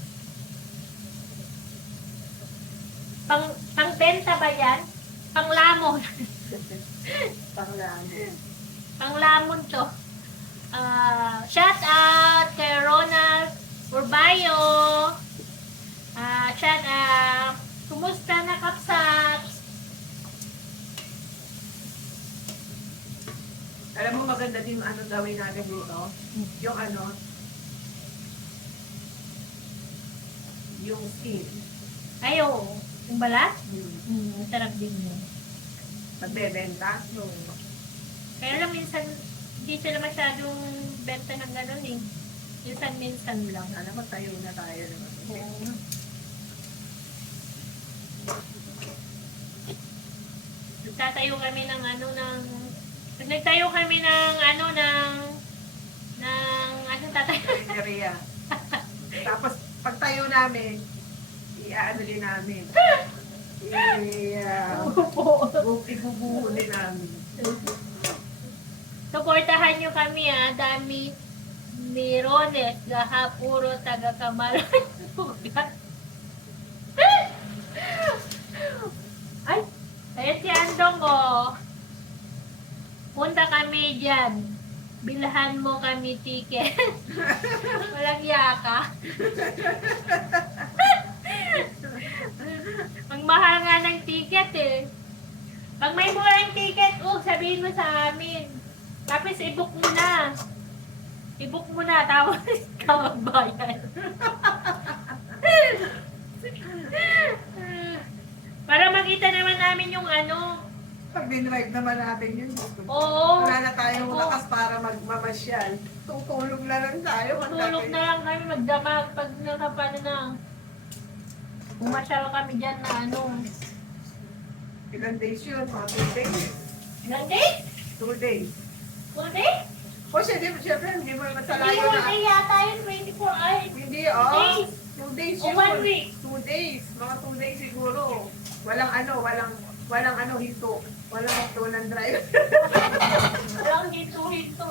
Pang-benta ba yan? Pang-lamon. Panglaan. Pang-lamon to. Shout out kay Ronald Urbayo. Shout out. Kumusta na kapsats? Alam mo, maganda din ano gawin natin dito. Yung ano, yung skin. Ayo. Yung balat? Masarap din yun. Magbebenta. Kaya lang minsan, hindi sila masyadong benta ng gano'n eh. Minsan lang. Alam mo, tayo na tayo naman. Oo. Nagtatayo kami ng ano ng nagtayo kami ng ano ano tatayo. Area. Tapos, pag tayo namin, i-ano din namin. Huhuli namin. Suportahan nyo kami dami Mirones, gaha puro taga Kamalan. Ay, ayan si Andong punta kami dyan. Bilhan mo kami ticket. Walang yaka. Ang mahal nga ng ticket Pag may murang ticket, sabihin mo sa amin. Tapos i-book mo na. I-book mo na, tapos ka magbayad. Para makita naman namin yung Pag binrive naman natin yun, Oo. wala na tayong Oo. lakas para magmamasyal. Tutulog na lang tayo. Tulog na lang kami magdamag pag nakapano na. Pumasyal kami dyan na Ilang days yun? Mga 2 days. Ilang days? 2 days. Full day? O syempre, hindi mo naman sa Hindi layo full na. day yata yun, 24 hours. Hindi, Days. 2 days O yun. 1 week. 2 days. Mga 2 days siguro. Walang hinto. Walang hinto ng drive. Walang hinto-hinto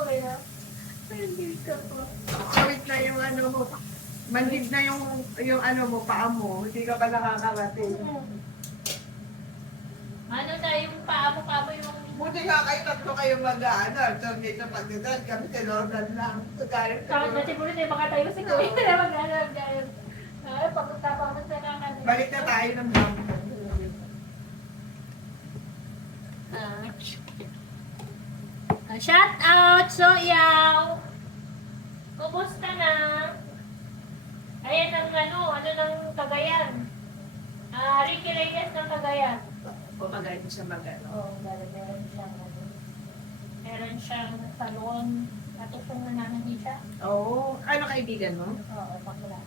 Hindi ka po. Kawit na yung mo. Manhid na yung mo, paa mo. Hindi ka pa nakakarating. Ano na yung paamo-paamo yung... Buti nga kayo, tatlo kayo alternate na pagdadal. Kami tinordan lang. Galing Saan na siguro na baka tayo si Kuya. Mag-ano. Ay, pagkatapang sa naman. Balik na tayo ng bank. Shout out, Soyaw! Kumusta na? Ayan ang ng Cagayan. Ricky Reyes ng Cagayan. Kumagaling siya mag-ano. Oo, meron siyang salon. Natutong na namin siya. Oo. Ano kaibigan mo? Oo, bakla.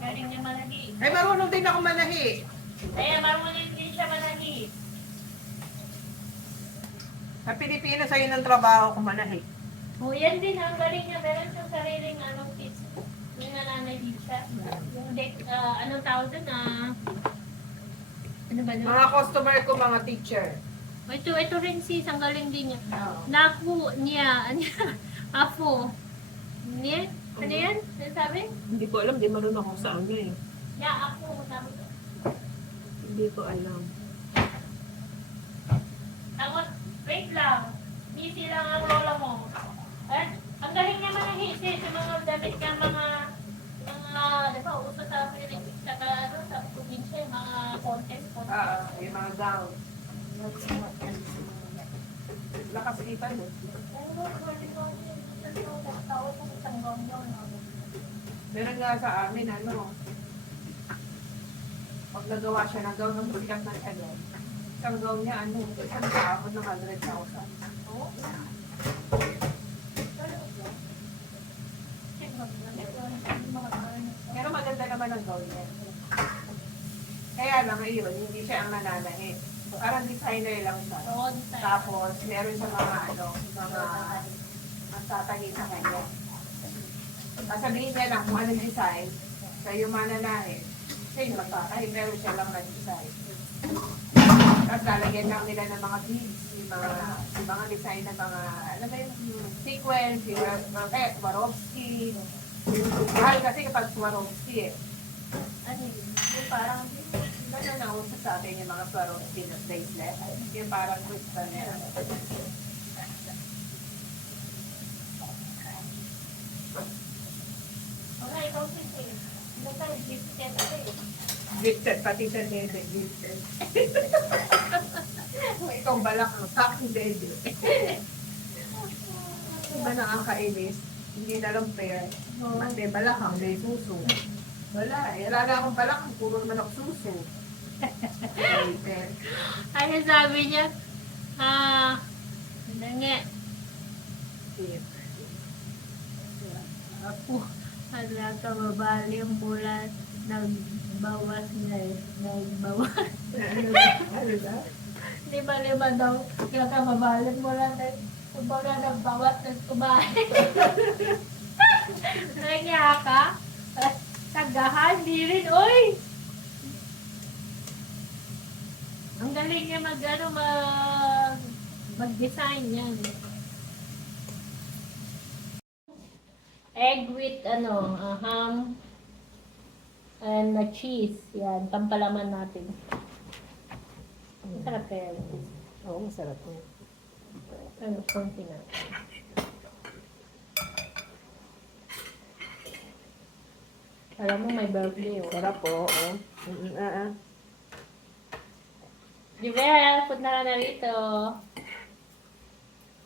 Galing niya malagi. Ay, marunong din ako manahi. Kaya marunong din siya malagi. Sa Pilipinas, ayun ang trabaho ko manahi. O yan din, ang galing niya. Meron siyang sariling kids. Yung nananahid siya. Yung anong tawag doon ano ba doon? Mga customer ko, mga teacher. Ito rin sis, ang galing din niya. Oo. Naku niya, Apo. Niya? Ano yan? Ano sabi? Hindi ko alam, di marunong ako sa ano eh. Ya, Apo. Sabi ko. Hindi ko alam. Tapos, wait lang. Busy lang ang lola mo. At, ang galing niya manahi sis, yung mga damit ka, di ba, uso sa Philippines, saka sa probinsya, yung mga contest. Yung mga gown. Lakas ipan eh. Meron nga sa amin, pag nagawa siya ng gown ng bulikat ng isang gown niya, isang kaamon ng 100,000. Pero maganda naman ang gown niya. Kaya lang ngayon, hindi siya ang nananahin. Parang designer lang siya. Tapos, meron siya mga magtatahi sa kanya. Sasabihin niya lang kung anong design, kayo mananahin. Siya yung magtatahi, pero siya lang nag-design. Tapos lalagyan lang nila ng mga beads, yung mga design ng mga, yung sequence, yung Swarovski. Mahal kasi kapag Swarovski yung parang, gano'n na uso sa atin yung mga Swarovski na bracelet. Yung parang crystal na yan. Okay, ikaw sis. Ano tayo, gifted Gifted, pati sa dede, gifted. Ikaw balak ang sakong dede. Diba nakakainis? Hindi na lang fair. May balakang, may suso. Wala eh. Wala na akong balakang, puro naman ako suso. Ano sabi niya? Ano nga? Ako, wala ka mabali ang bulat. Nagbawas na nagbawas. Ano ba? Lima daw. Kaya ka mabali mo lang. Kumbaga nagbawas, nagkumain. Nangyaya ka? Tagahan, di rin, oy! Magaling niya mag-design yan. Egg with ham and cheese. Yan, pampalaman natin. Masarap kaya yun. Oo, masarap po. Ano, konti na. Alam mo, may birthday, oh. Sarap po, oo. Jubel, punta ka na rito.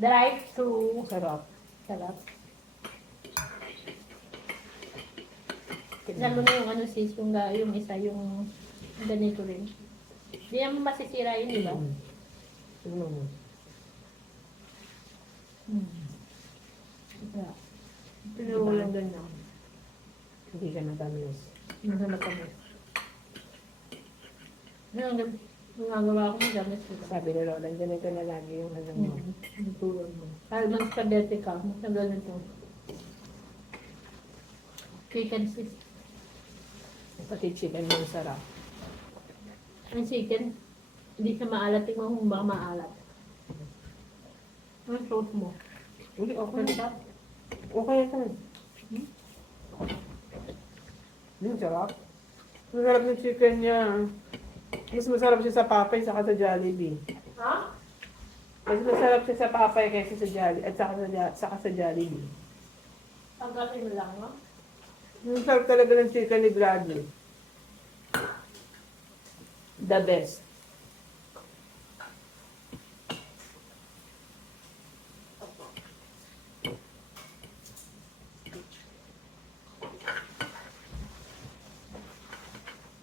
Drive-thru. Sarap. Sarap. Tignan mo na yung sis, yung isa, yung ganito rin. Hindi naman masisira yun, di ba? Sarap. Pero walang ganyan. Hindi ka natamis. Masarap kami. Yung nagagawa ko magamis ko. Sabi ni Roland, ganito na lagi yung ano mo. Tulad mo. Kahit mag spaghetti ka, mas na ganito. Chicken sis. Pati chicken mo sarap. Ang chicken, hindi siya maalat. Tingnan mo kung baka maalat. Ang sauce mo. Hindi, okay. Sarap. Okay ito. Yung sarap. Masarap ng chicken niya. Mas masarap siya sa Papay saka sa Jollibee. Ha? Mas masarap siya sa Papay kaysa sa Jollibee at saka sa Jollibee. Pagkasin mo lang, no? Ang sarap talaga ng chicken ni Gladys. The best.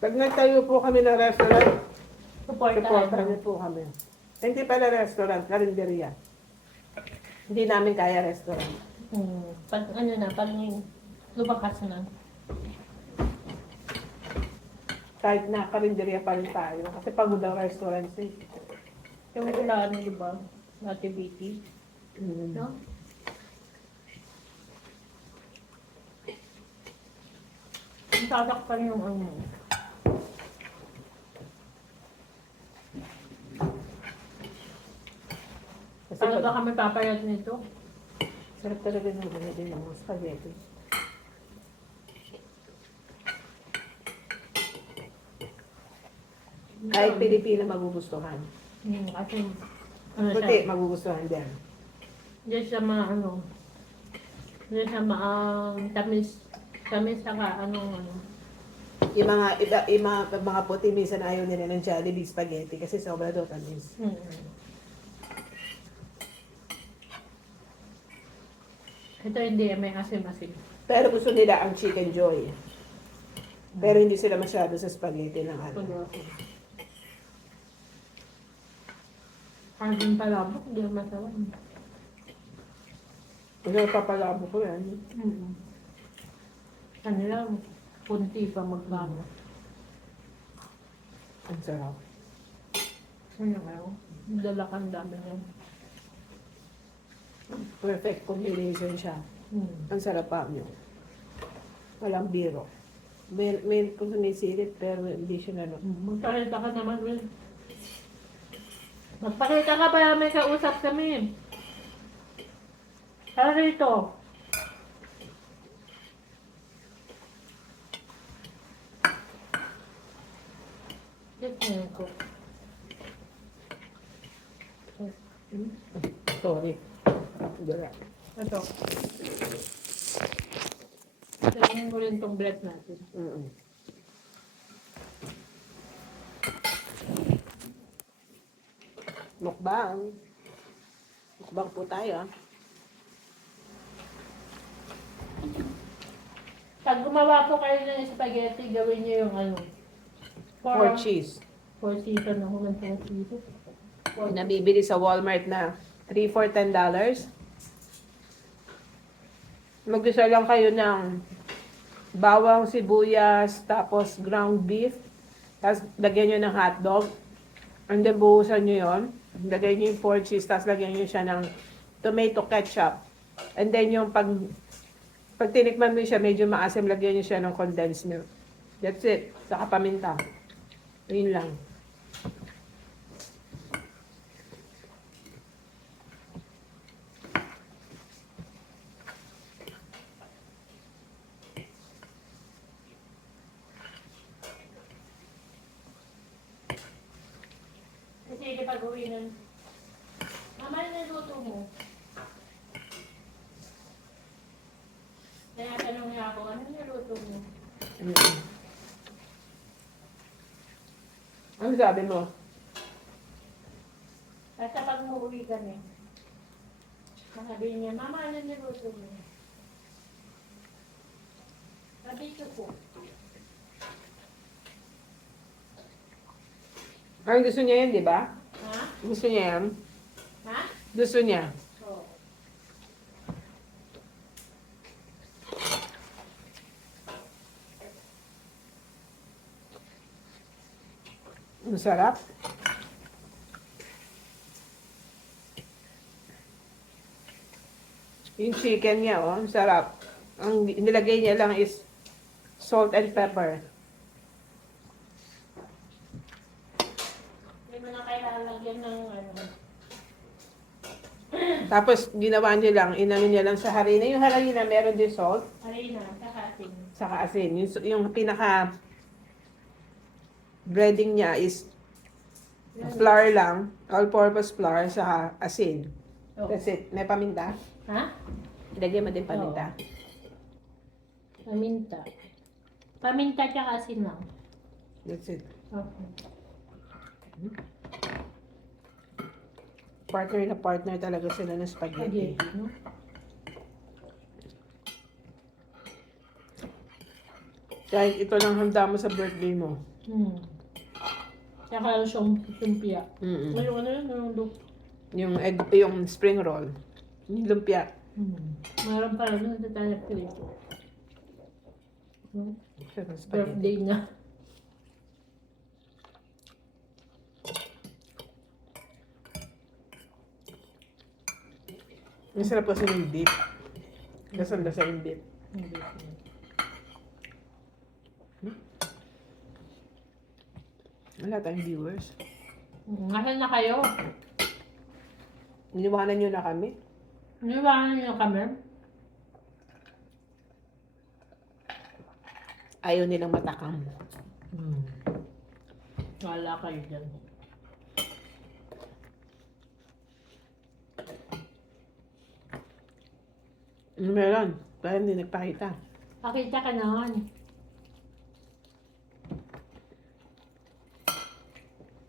Pag nagtayo po kami ng restaurant, supportahan Supportahan niyo po kami. Hindi pala restaurant, karinderya. Hindi namin kaya restaurant. Pag pag lumakas na. Kahit na karinderya pa rin tayo. Kasi pagod ang restaurant eh. Yung ulan, di ba? Nativity. No? Ang sasak pa rin yung ano. Kasi Paano ba pag, kami papayat nito? sarap talaga ng ano din ng mga spaghetti. Kahit Pilipino magugustuhan. Kasi, ano Puti, siya, magugustuhan din. hindi siya hindi siya tamis, saka ano. Yung mga puti, minsan ayaw nila ng Jollibee spaghetti kasi sobra daw tamis. Ito hindi, may asim-asim. Pero gusto nila ang chicken joy. Pero hindi sila masyado sa spaghetti ng ano. Parang yung palabok, hindi naman masarap. Ano papalabo ko yan? Kanila, punti pa magbago. Ang sarap. Ano kayo? Dala kang dami yan. Perfect combination siya. Ang sarap pa nyo. Walang biro. May kung sumisirit pero hindi siya ano. Magpakita ka naman, Will. Magpakita ka para may kausap kami. Tara rito. Tignan ko. Sorry. Dura. Ito. Tignan mo rin tong bread natin. Mukbang. Mukbang po tayo. Pag gumawa po kayo ng spaghetti, gawin niyo yung ano. Or cheese. 4 season ako ng 4 season. Nabibili sa Walmart na 3 for $10. Mag-isa lang kayo ng bawang, sibuyas, tapos ground beef. Tapos lagyan nyo ng hotdog. And then buhusan nyo yun. Lagyan nyo yung 4 cheese, tapos lagyan nyo siya ng tomato ketchup. And then yung pag tinikman mo siya, medyo maasim, lagyan nyo siya ng condensed milk. That's it. Saka paminta. Yun lang. Chili pag uwi nun. Mama, ano naluto mo? Kaya tanong niya ako, ano naluto mo? Ano sabi mo? Kasi pag umuwi kami, sasabihin niya, Mama, ano niluto mo? Sabi ko po. Ang gusto niya yan, di ba? Ha? Gusto niya yan? Ha? Gusto niya. Oo. Masarap. Yung chicken niya, oh, ang sarap. Ang nilagay niya lang is salt and pepper. Hindi mo na kailangan lagyan ng ano. Tapos ginawa niya lang, inano niya lang sa harina. Yung harina meron din salt, Harina, kakating. saka asin. Yung pinaka breading niya is flour lang, all-purpose flour, saka asin. Oh. That's it. May paminta? Ha? Lagyan mo din paminta. Paminta. Paminta tsaka asin lang. That's it. Okay. Partner na partner talaga sila ng spaghetti. Spaghetti, no? Kahit ito lang handa mo sa birthday mo. Tsaka sumpia. Mm-mm. Ngayon, ano yun? Yung look. Yung egg, yung spring roll. Yung lumpia. Meron pa rin yung tayo prito. Sarap ng spaghetti. Birthday niya. Ang sarap kasi ng beef. Lasang-lasa yung beef. Wala tayong viewers. Nasaan na kayo? Iniwanan nyo na kami. Iniwanan niyo kami? Ayaw nilang matakam. Wala kayo dyan. Meron. Kaya hindi nagpakita. Pakita ka naman.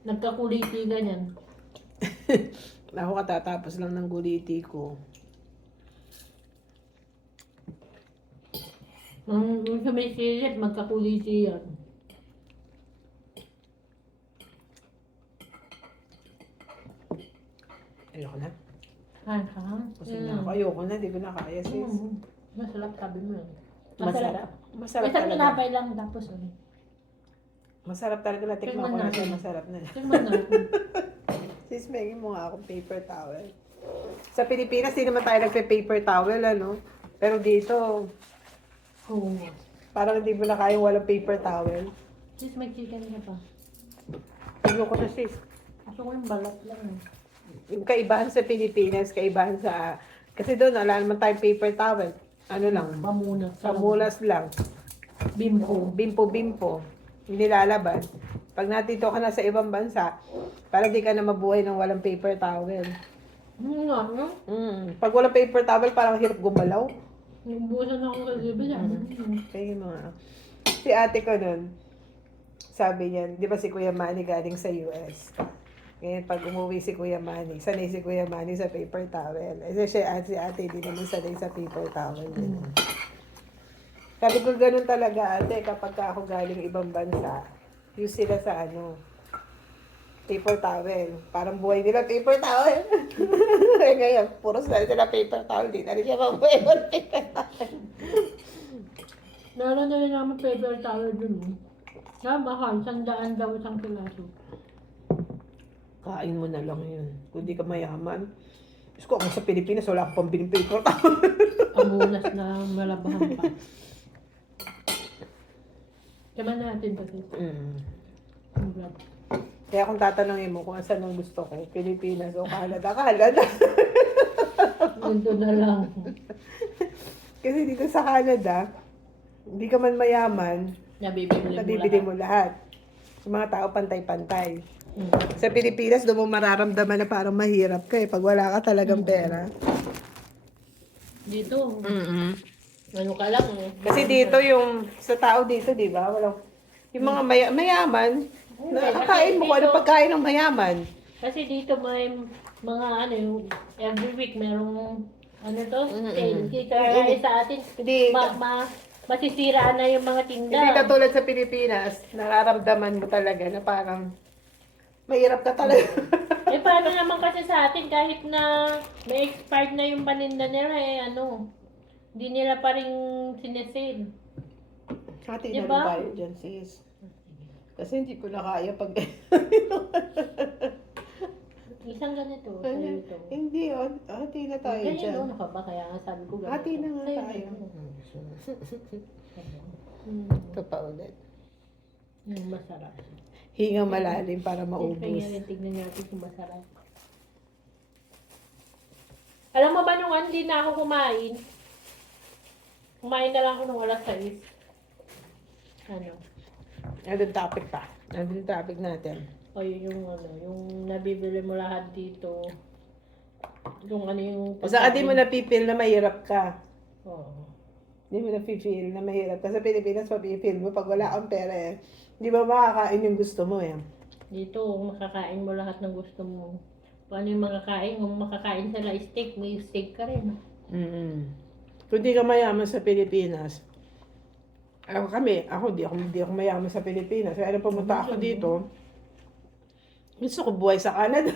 Nagkakuliti ganyan. Ako katatapos lang ng guliti ko. Nung sumisilip, magkakuliti yan. Ayoko na. Ay, ha? Kusog na ako. Ayoko na. Di ko na kaya, sis. Masarap sabi mo yan. Masarap. Masarap Isang talaga. tinapay lang tapos ano. Masarap talaga. Natikman ko Tingnan na natin. siya. Masarap na. Tingnan natin. Sis, may mo nga akong paper towel. Sa Pilipinas, di naman tayo nagpe-paper towel, ano? Pero dito, Oo. parang hindi mo na kaya walang paper towel. Sis, may chicken ka pa. Ayoko na, sis. Gusto ko yung balat lang eh. Yung kaibahan sa Pilipinas, kaibahan sa... Kasi doon, wala naman tayong paper towel. Ano lang, Pamunas. pamulas lang. Bimpo. Bimpo-bimpo. Hindi lalaban. Pag natito ka na sa ibang bansa, parang di ka na mabuhay ng walang paper towel. Nga, no? Pag walang paper towel, parang hirap gumalaw. Nagbusan ako sa liba yan. Kaya mga... Si ate ko nun, sabi niya, di ba si Kuya Manny galing sa US? Ngayon, pag umuwi si Kuya Manny, sanay si Kuya Manny sa paper towel. Kasi siya at si ate, di naman sanay sa paper towel. Sabi ko, ganun talaga ate, kapag ka ako galing ibang bansa, use sila sa ano, paper towel. Parang buhay nila paper towel. Eh ngayon, puro sila paper towel, di na rin siya mabuhay ng paper towel. Meron na rin naman paper towel dun. Kaya mahal, 100 daw isang pilaso. Kain mo na lang yun. Kung di ka mayaman. Diyos ko, ako sa Pilipinas, wala akong pambiling paper towel. Pamunas na malabahan pa. Kaya natin pa ito. Kaya kung tatanungin mo kung asan ang gusto ko, Pilipinas o Canada, Canada. Ganito na lang. Kasi dito sa Canada, hindi ka man mayaman, Nabibili mo nabibili lahat. mo lahat. Yung mga tao pantay-pantay. Sa Pilipinas, doon mo mararamdaman na parang mahirap ka eh, pag wala ka talagang pera. Dito, Mm-mm. ano ka lang eh. Kasi dito yung, sa tao dito, di ba? Walang, yung mga mayaman, nakakain mo kung ano pagkain ng mayaman. Kasi dito may mga ano, yung every week merong ano to, sale. Dito ay sa atin, Hindi, masisiraan na yung mga tinda. hindi katulad sa Pilipinas, nararamdaman mo talaga na parang mahirap ka talaga. Eh, paano naman kasi sa atin, kahit na may expired na yung paninda nila, eh, ano, hindi nila pa rin sinesale. Hati na Diba? rin tayo dyan, sis. Kasi hindi ko na kaya pag... Isang ganito, sa'yo ito. Hindi, hati na tayo Ganyan, dyan. ano ka ba? Kaya nga sabi ko ganito. Hati na nga Sa'yo, tayo. Hmm, Ito pa ulit. yung masarap. Hinga malalim para Kaya maubos. tignan natin kung masarap. Alam mo ba nung hindi na ako kumain? Kumain na lang ako nung alas 6. Ano? Ano yung topic pa? Ano yung topic natin? O yung ano, yung nabibili mo lahat dito. Yung ano yung... Basta di mo napipil na mahirap ka. Oo. Di mo napipil na mahirap ka. Sa Pilipinas, mapipil mo pag wala kang pera eh. Di ba makakain yung gusto mo eh. Dito, makakain mo lahat ng gusto mo. Paano yung makakain? Kung makakain sila steak, may steak ka rin. Mm-hmm. Kung di ka mayaman sa Pilipinas, ako di ako mayaman sa Pilipinas. Kaya nung pumunta ako dito, gusto ko buhay sa Canada.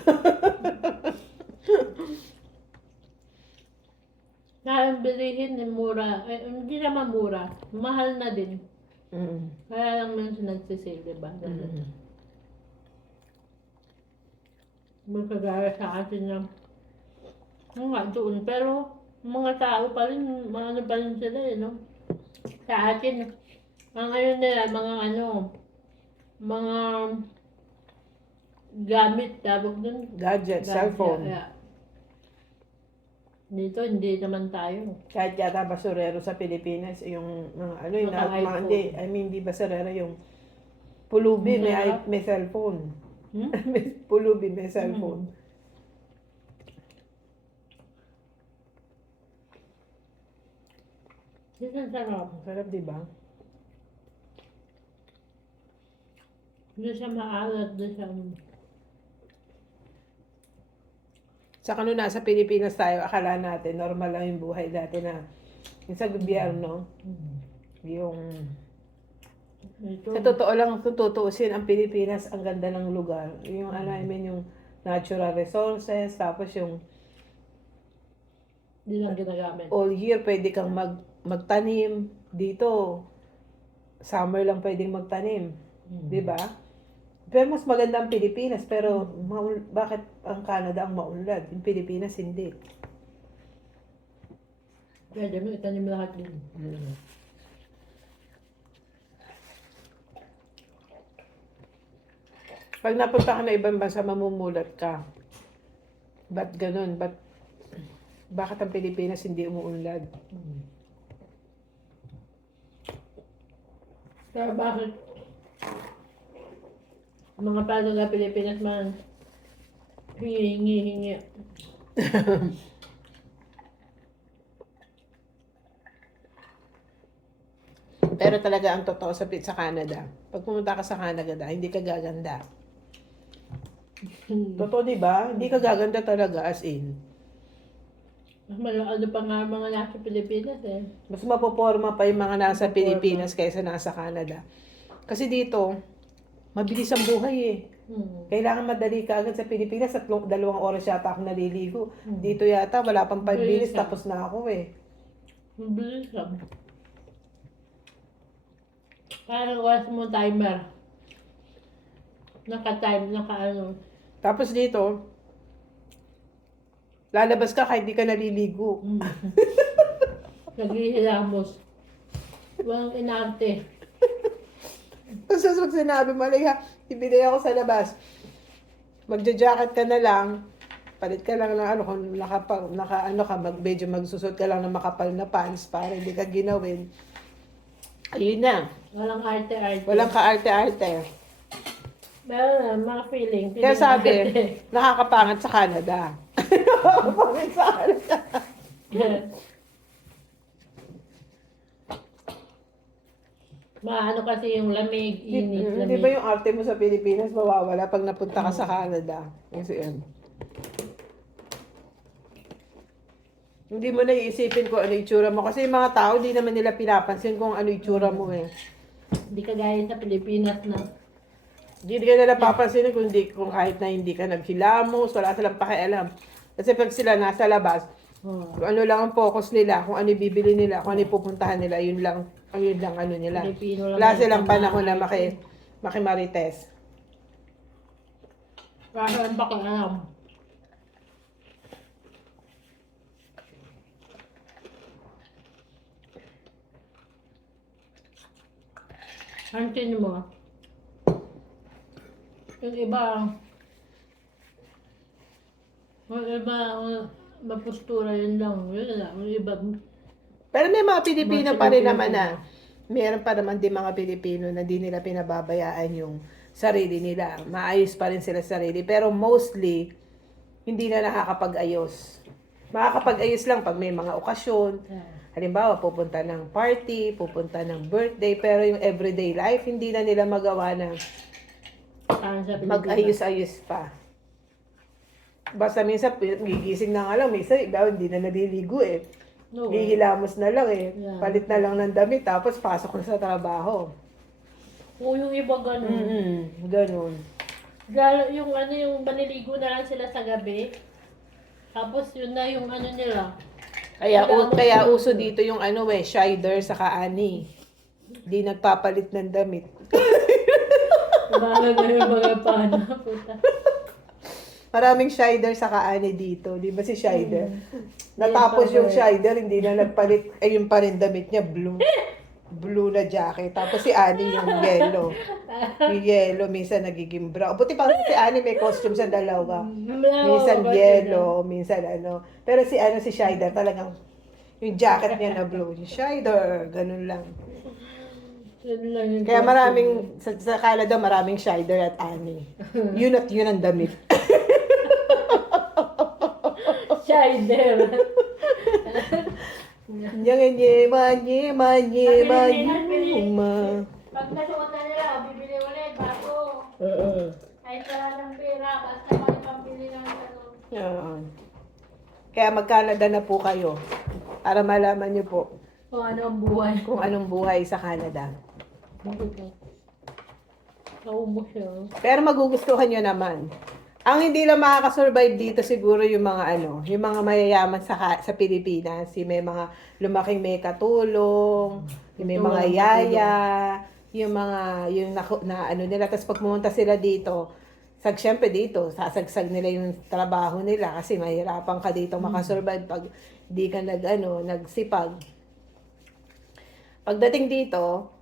Kaya bilihin ng mura. Eh, hindi naman mura. Mahal na din. Mm-hmm. Kaya lang man siya nagsisale, diba? Magkagaya sa atin na nga doon. Pero mga tao pa rin, mga ano pa rin sila eh, no? Sa atin, ang ano nila, mga gamit, tawag dun. Gadget, cellphone. Yeah. Dito, hindi naman tayo. Kahit yata basurero sa Pilipinas, yung mga ano, yung Naka-iPhone. hindi, I mean, di basurero, yung pulubi, may cellphone. Hmm? May pulubi, may cellphone. Dito ang sarap. Sarap, di ba? Doon siya maalat, doon siya... Saka nung nasa Pilipinas tayo, akala natin, normal lang yung buhay dati na yung sa gobyerno, yung... Ito, Sa totoo lang, kung tutuusin, ang Pilipinas, ang ganda ng lugar. Yung ano, I mean, yung natural resources, tapos yung hindi lang ginagamit. all year pwede kang magtanim. Dito, summer lang pwedeng magtanim. Di ba? Pero mas maganda ang Pilipinas, pero bakit ang Canada ang maunlad? Yung Pilipinas, hindi. Pwede mo itanim lahat din. Pag napunta ka na ibang bansa, mamumulat ka. Ba't ganun? Bakit ang Pilipinas hindi umuunlad? Kaya bakit mga paano na Pilipinas man hingi. Pero talaga ang totoo sa Canada. Pag pumunta ka sa Canada, hindi ka gaganda. Totoo, di ba? Hindi ka gaganda talaga, as in. Ano pa nga mga nasa Pilipinas eh. Mas mapoporma pa yung mga nasa Pilipinas kaysa nasa Canada. Kasi dito, mabilis ang buhay eh. Kailangan madali ka agad sa Pilipinas at 2 oras yata ako naliligo. Dito yata, wala pang 5 minutes, tapos na ako eh. Mabilis lang. Parang oras mo timer. Naka-time, naka-ano. Tapos dito, lalabas ka kahit di ka naliligo. Naghihilamos. Walang inarte. Tapos pag sinabi mo, Liga, ibili ako sa labas. Magja-jacket ka na lang. Palit ka lang ng ano, kung medyo magsusot ka lang ng makapal na pants para hindi ka ginawin. Ayun na. Walang arte-arte. Walang ka-arte-arte. Meron na, mga feeling. Kaya sabi, natin. nakakapangat sa Canada. Nakakapangat sa Canada. Maano kasi yung lamig, init, Di lamig. ba yung arte mo sa Pilipinas mawawala pag napunta ka sa Canada? Kasi yan. Hindi mo naiisipin kung ano itsura mo. Kasi yung mga tao, di naman nila pinapansin kung ano itsura mo eh. Hindi kagaya sa Pilipinas na. Hindi ka nila papansin kung kahit na hindi ka naghilamos, wala silang pakialam. Kasi pag sila nasa labas, kung ano lang ang focus nila, kung ano yung bibili nila, kung ano yung pupuntahan nila, yun lang ano nila. Pilipino lang Wala ang silang tama. panahon na makimarites. Parang baka alam. Hantin mo. Yung iba, mapustura yun lang. Yun lang. Yung iba, Pero may mga Pilipino Mga pa rin Pilipino. naman na, meron pa naman din mga Pilipino na di nila pinababayaan yung sarili nila. Maayos pa rin sila sa sarili. Pero mostly, hindi na nakakapag-ayos. Makakapag-ayos lang pag may mga okasyon. Halimbawa, pupunta ng party, pupunta ng birthday, pero yung everyday life, hindi na nila magawa na parang sa Pilipinas. mag-ayos-ayos pa. Basta minsan, gigising na nga lang, minsan, iba, hindi na naliligo eh. No. Hihilamos na lang eh. Yeah. Palit na lang ng damit, tapos pasok na sa trabaho. O yung iba ganun. Ganun. Yung ano, yung maniligo na lang sila sa gabi. Tapos yun na yung ano nila. Kaya uso dito yung ano eh, shider sa kaani. Di nagpapalit ng damit. Bahala na yung mga pana. Puta. Maraming shider sa kaani dito. Di ba si shider? Natapos yung shider, hindi na nagpalit. Eh, yung pa rin damit niya, blue. Blue na jacket. Tapos si Ani yung yellow. Yung yellow, minsan nagiging brown. Buti pa si Ani may costume sa dalawa. Minsan yellow, minsan ano. Pero si Shider talagang yung jacket niya na blue. Yung Shider, ganun lang. Yun lang yung Kaya maraming, sa Canada maraming Shider at Ani. Yun at yun ang damit. Shider. Nyema. Pag nasuot na nila, bibili ulit bago. Kahit wala ng pera, basta may pambili ng ano. Yan. Kaya mag-Canada na po kayo. Para malaman niyo po Kung ano ang buhay. kung anong buhay sa Canada. Naubos siya. Pero magugustuhan nyo naman. Ang hindi lang makakasurvive dito siguro yung mga yung mga mayayaman sa Pilipinas, yung may mga lumaking may katulong, yung may mga yaya, yung mga na ano nila, tapos pag pumunta sila dito, syempre dito, sasagsag nila yung trabaho nila kasi mahirapan ka dito makasurvive pag di ka nagsipag. Pagdating dito,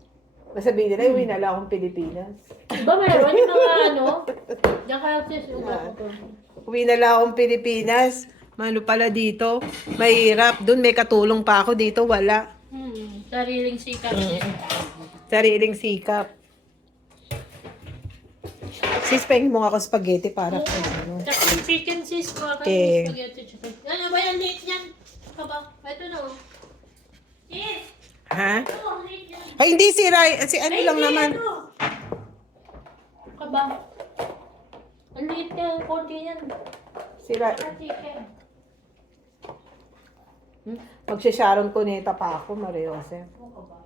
masabihin nila, uwi na lang akong Pilipinas. Diba meron yung mga ano? Diyan ka sis, Uwi na lang akong Pilipinas. Mano pala dito. Mahirap. Doon may katulong pa ako. Dito wala. Sariling sikap din. Sariling sikap. Sis, pahingin mo nga ako spaghetti para sa ano. Tsaka yung chicken sis ko. Eh. Spaghetti chicken. Ano ba yung late yan? Kaba? Ito na oh. Sis! Ha? Ito, late yan. Ay, hindi si ano lang hindi, naman. ano? Kaba? Ang liit ka, konti yan. Si Rai. Saka chicken. Magsha-Sharon Cuneta pa ako, Mariose. Ano ka ba?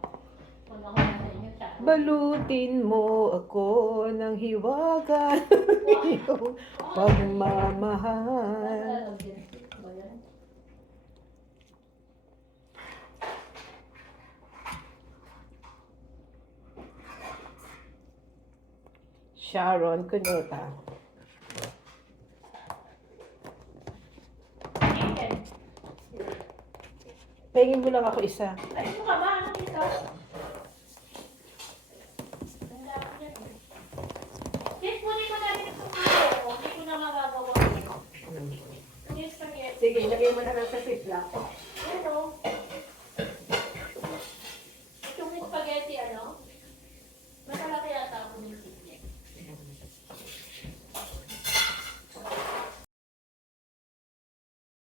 Wala ko na sa inyo, sa Balutin mo ako ng hiwaga iyong pagmamahal. Sharon Cuneta. Chicken. Pahingin mo lang ako isa. Ay, ano ka ba? Ano dito? Sis, muli ko na rin itong ano. Hindi ko na magagawa. Yung spaghetti. Sige, lagay mo na lang sa ziplock.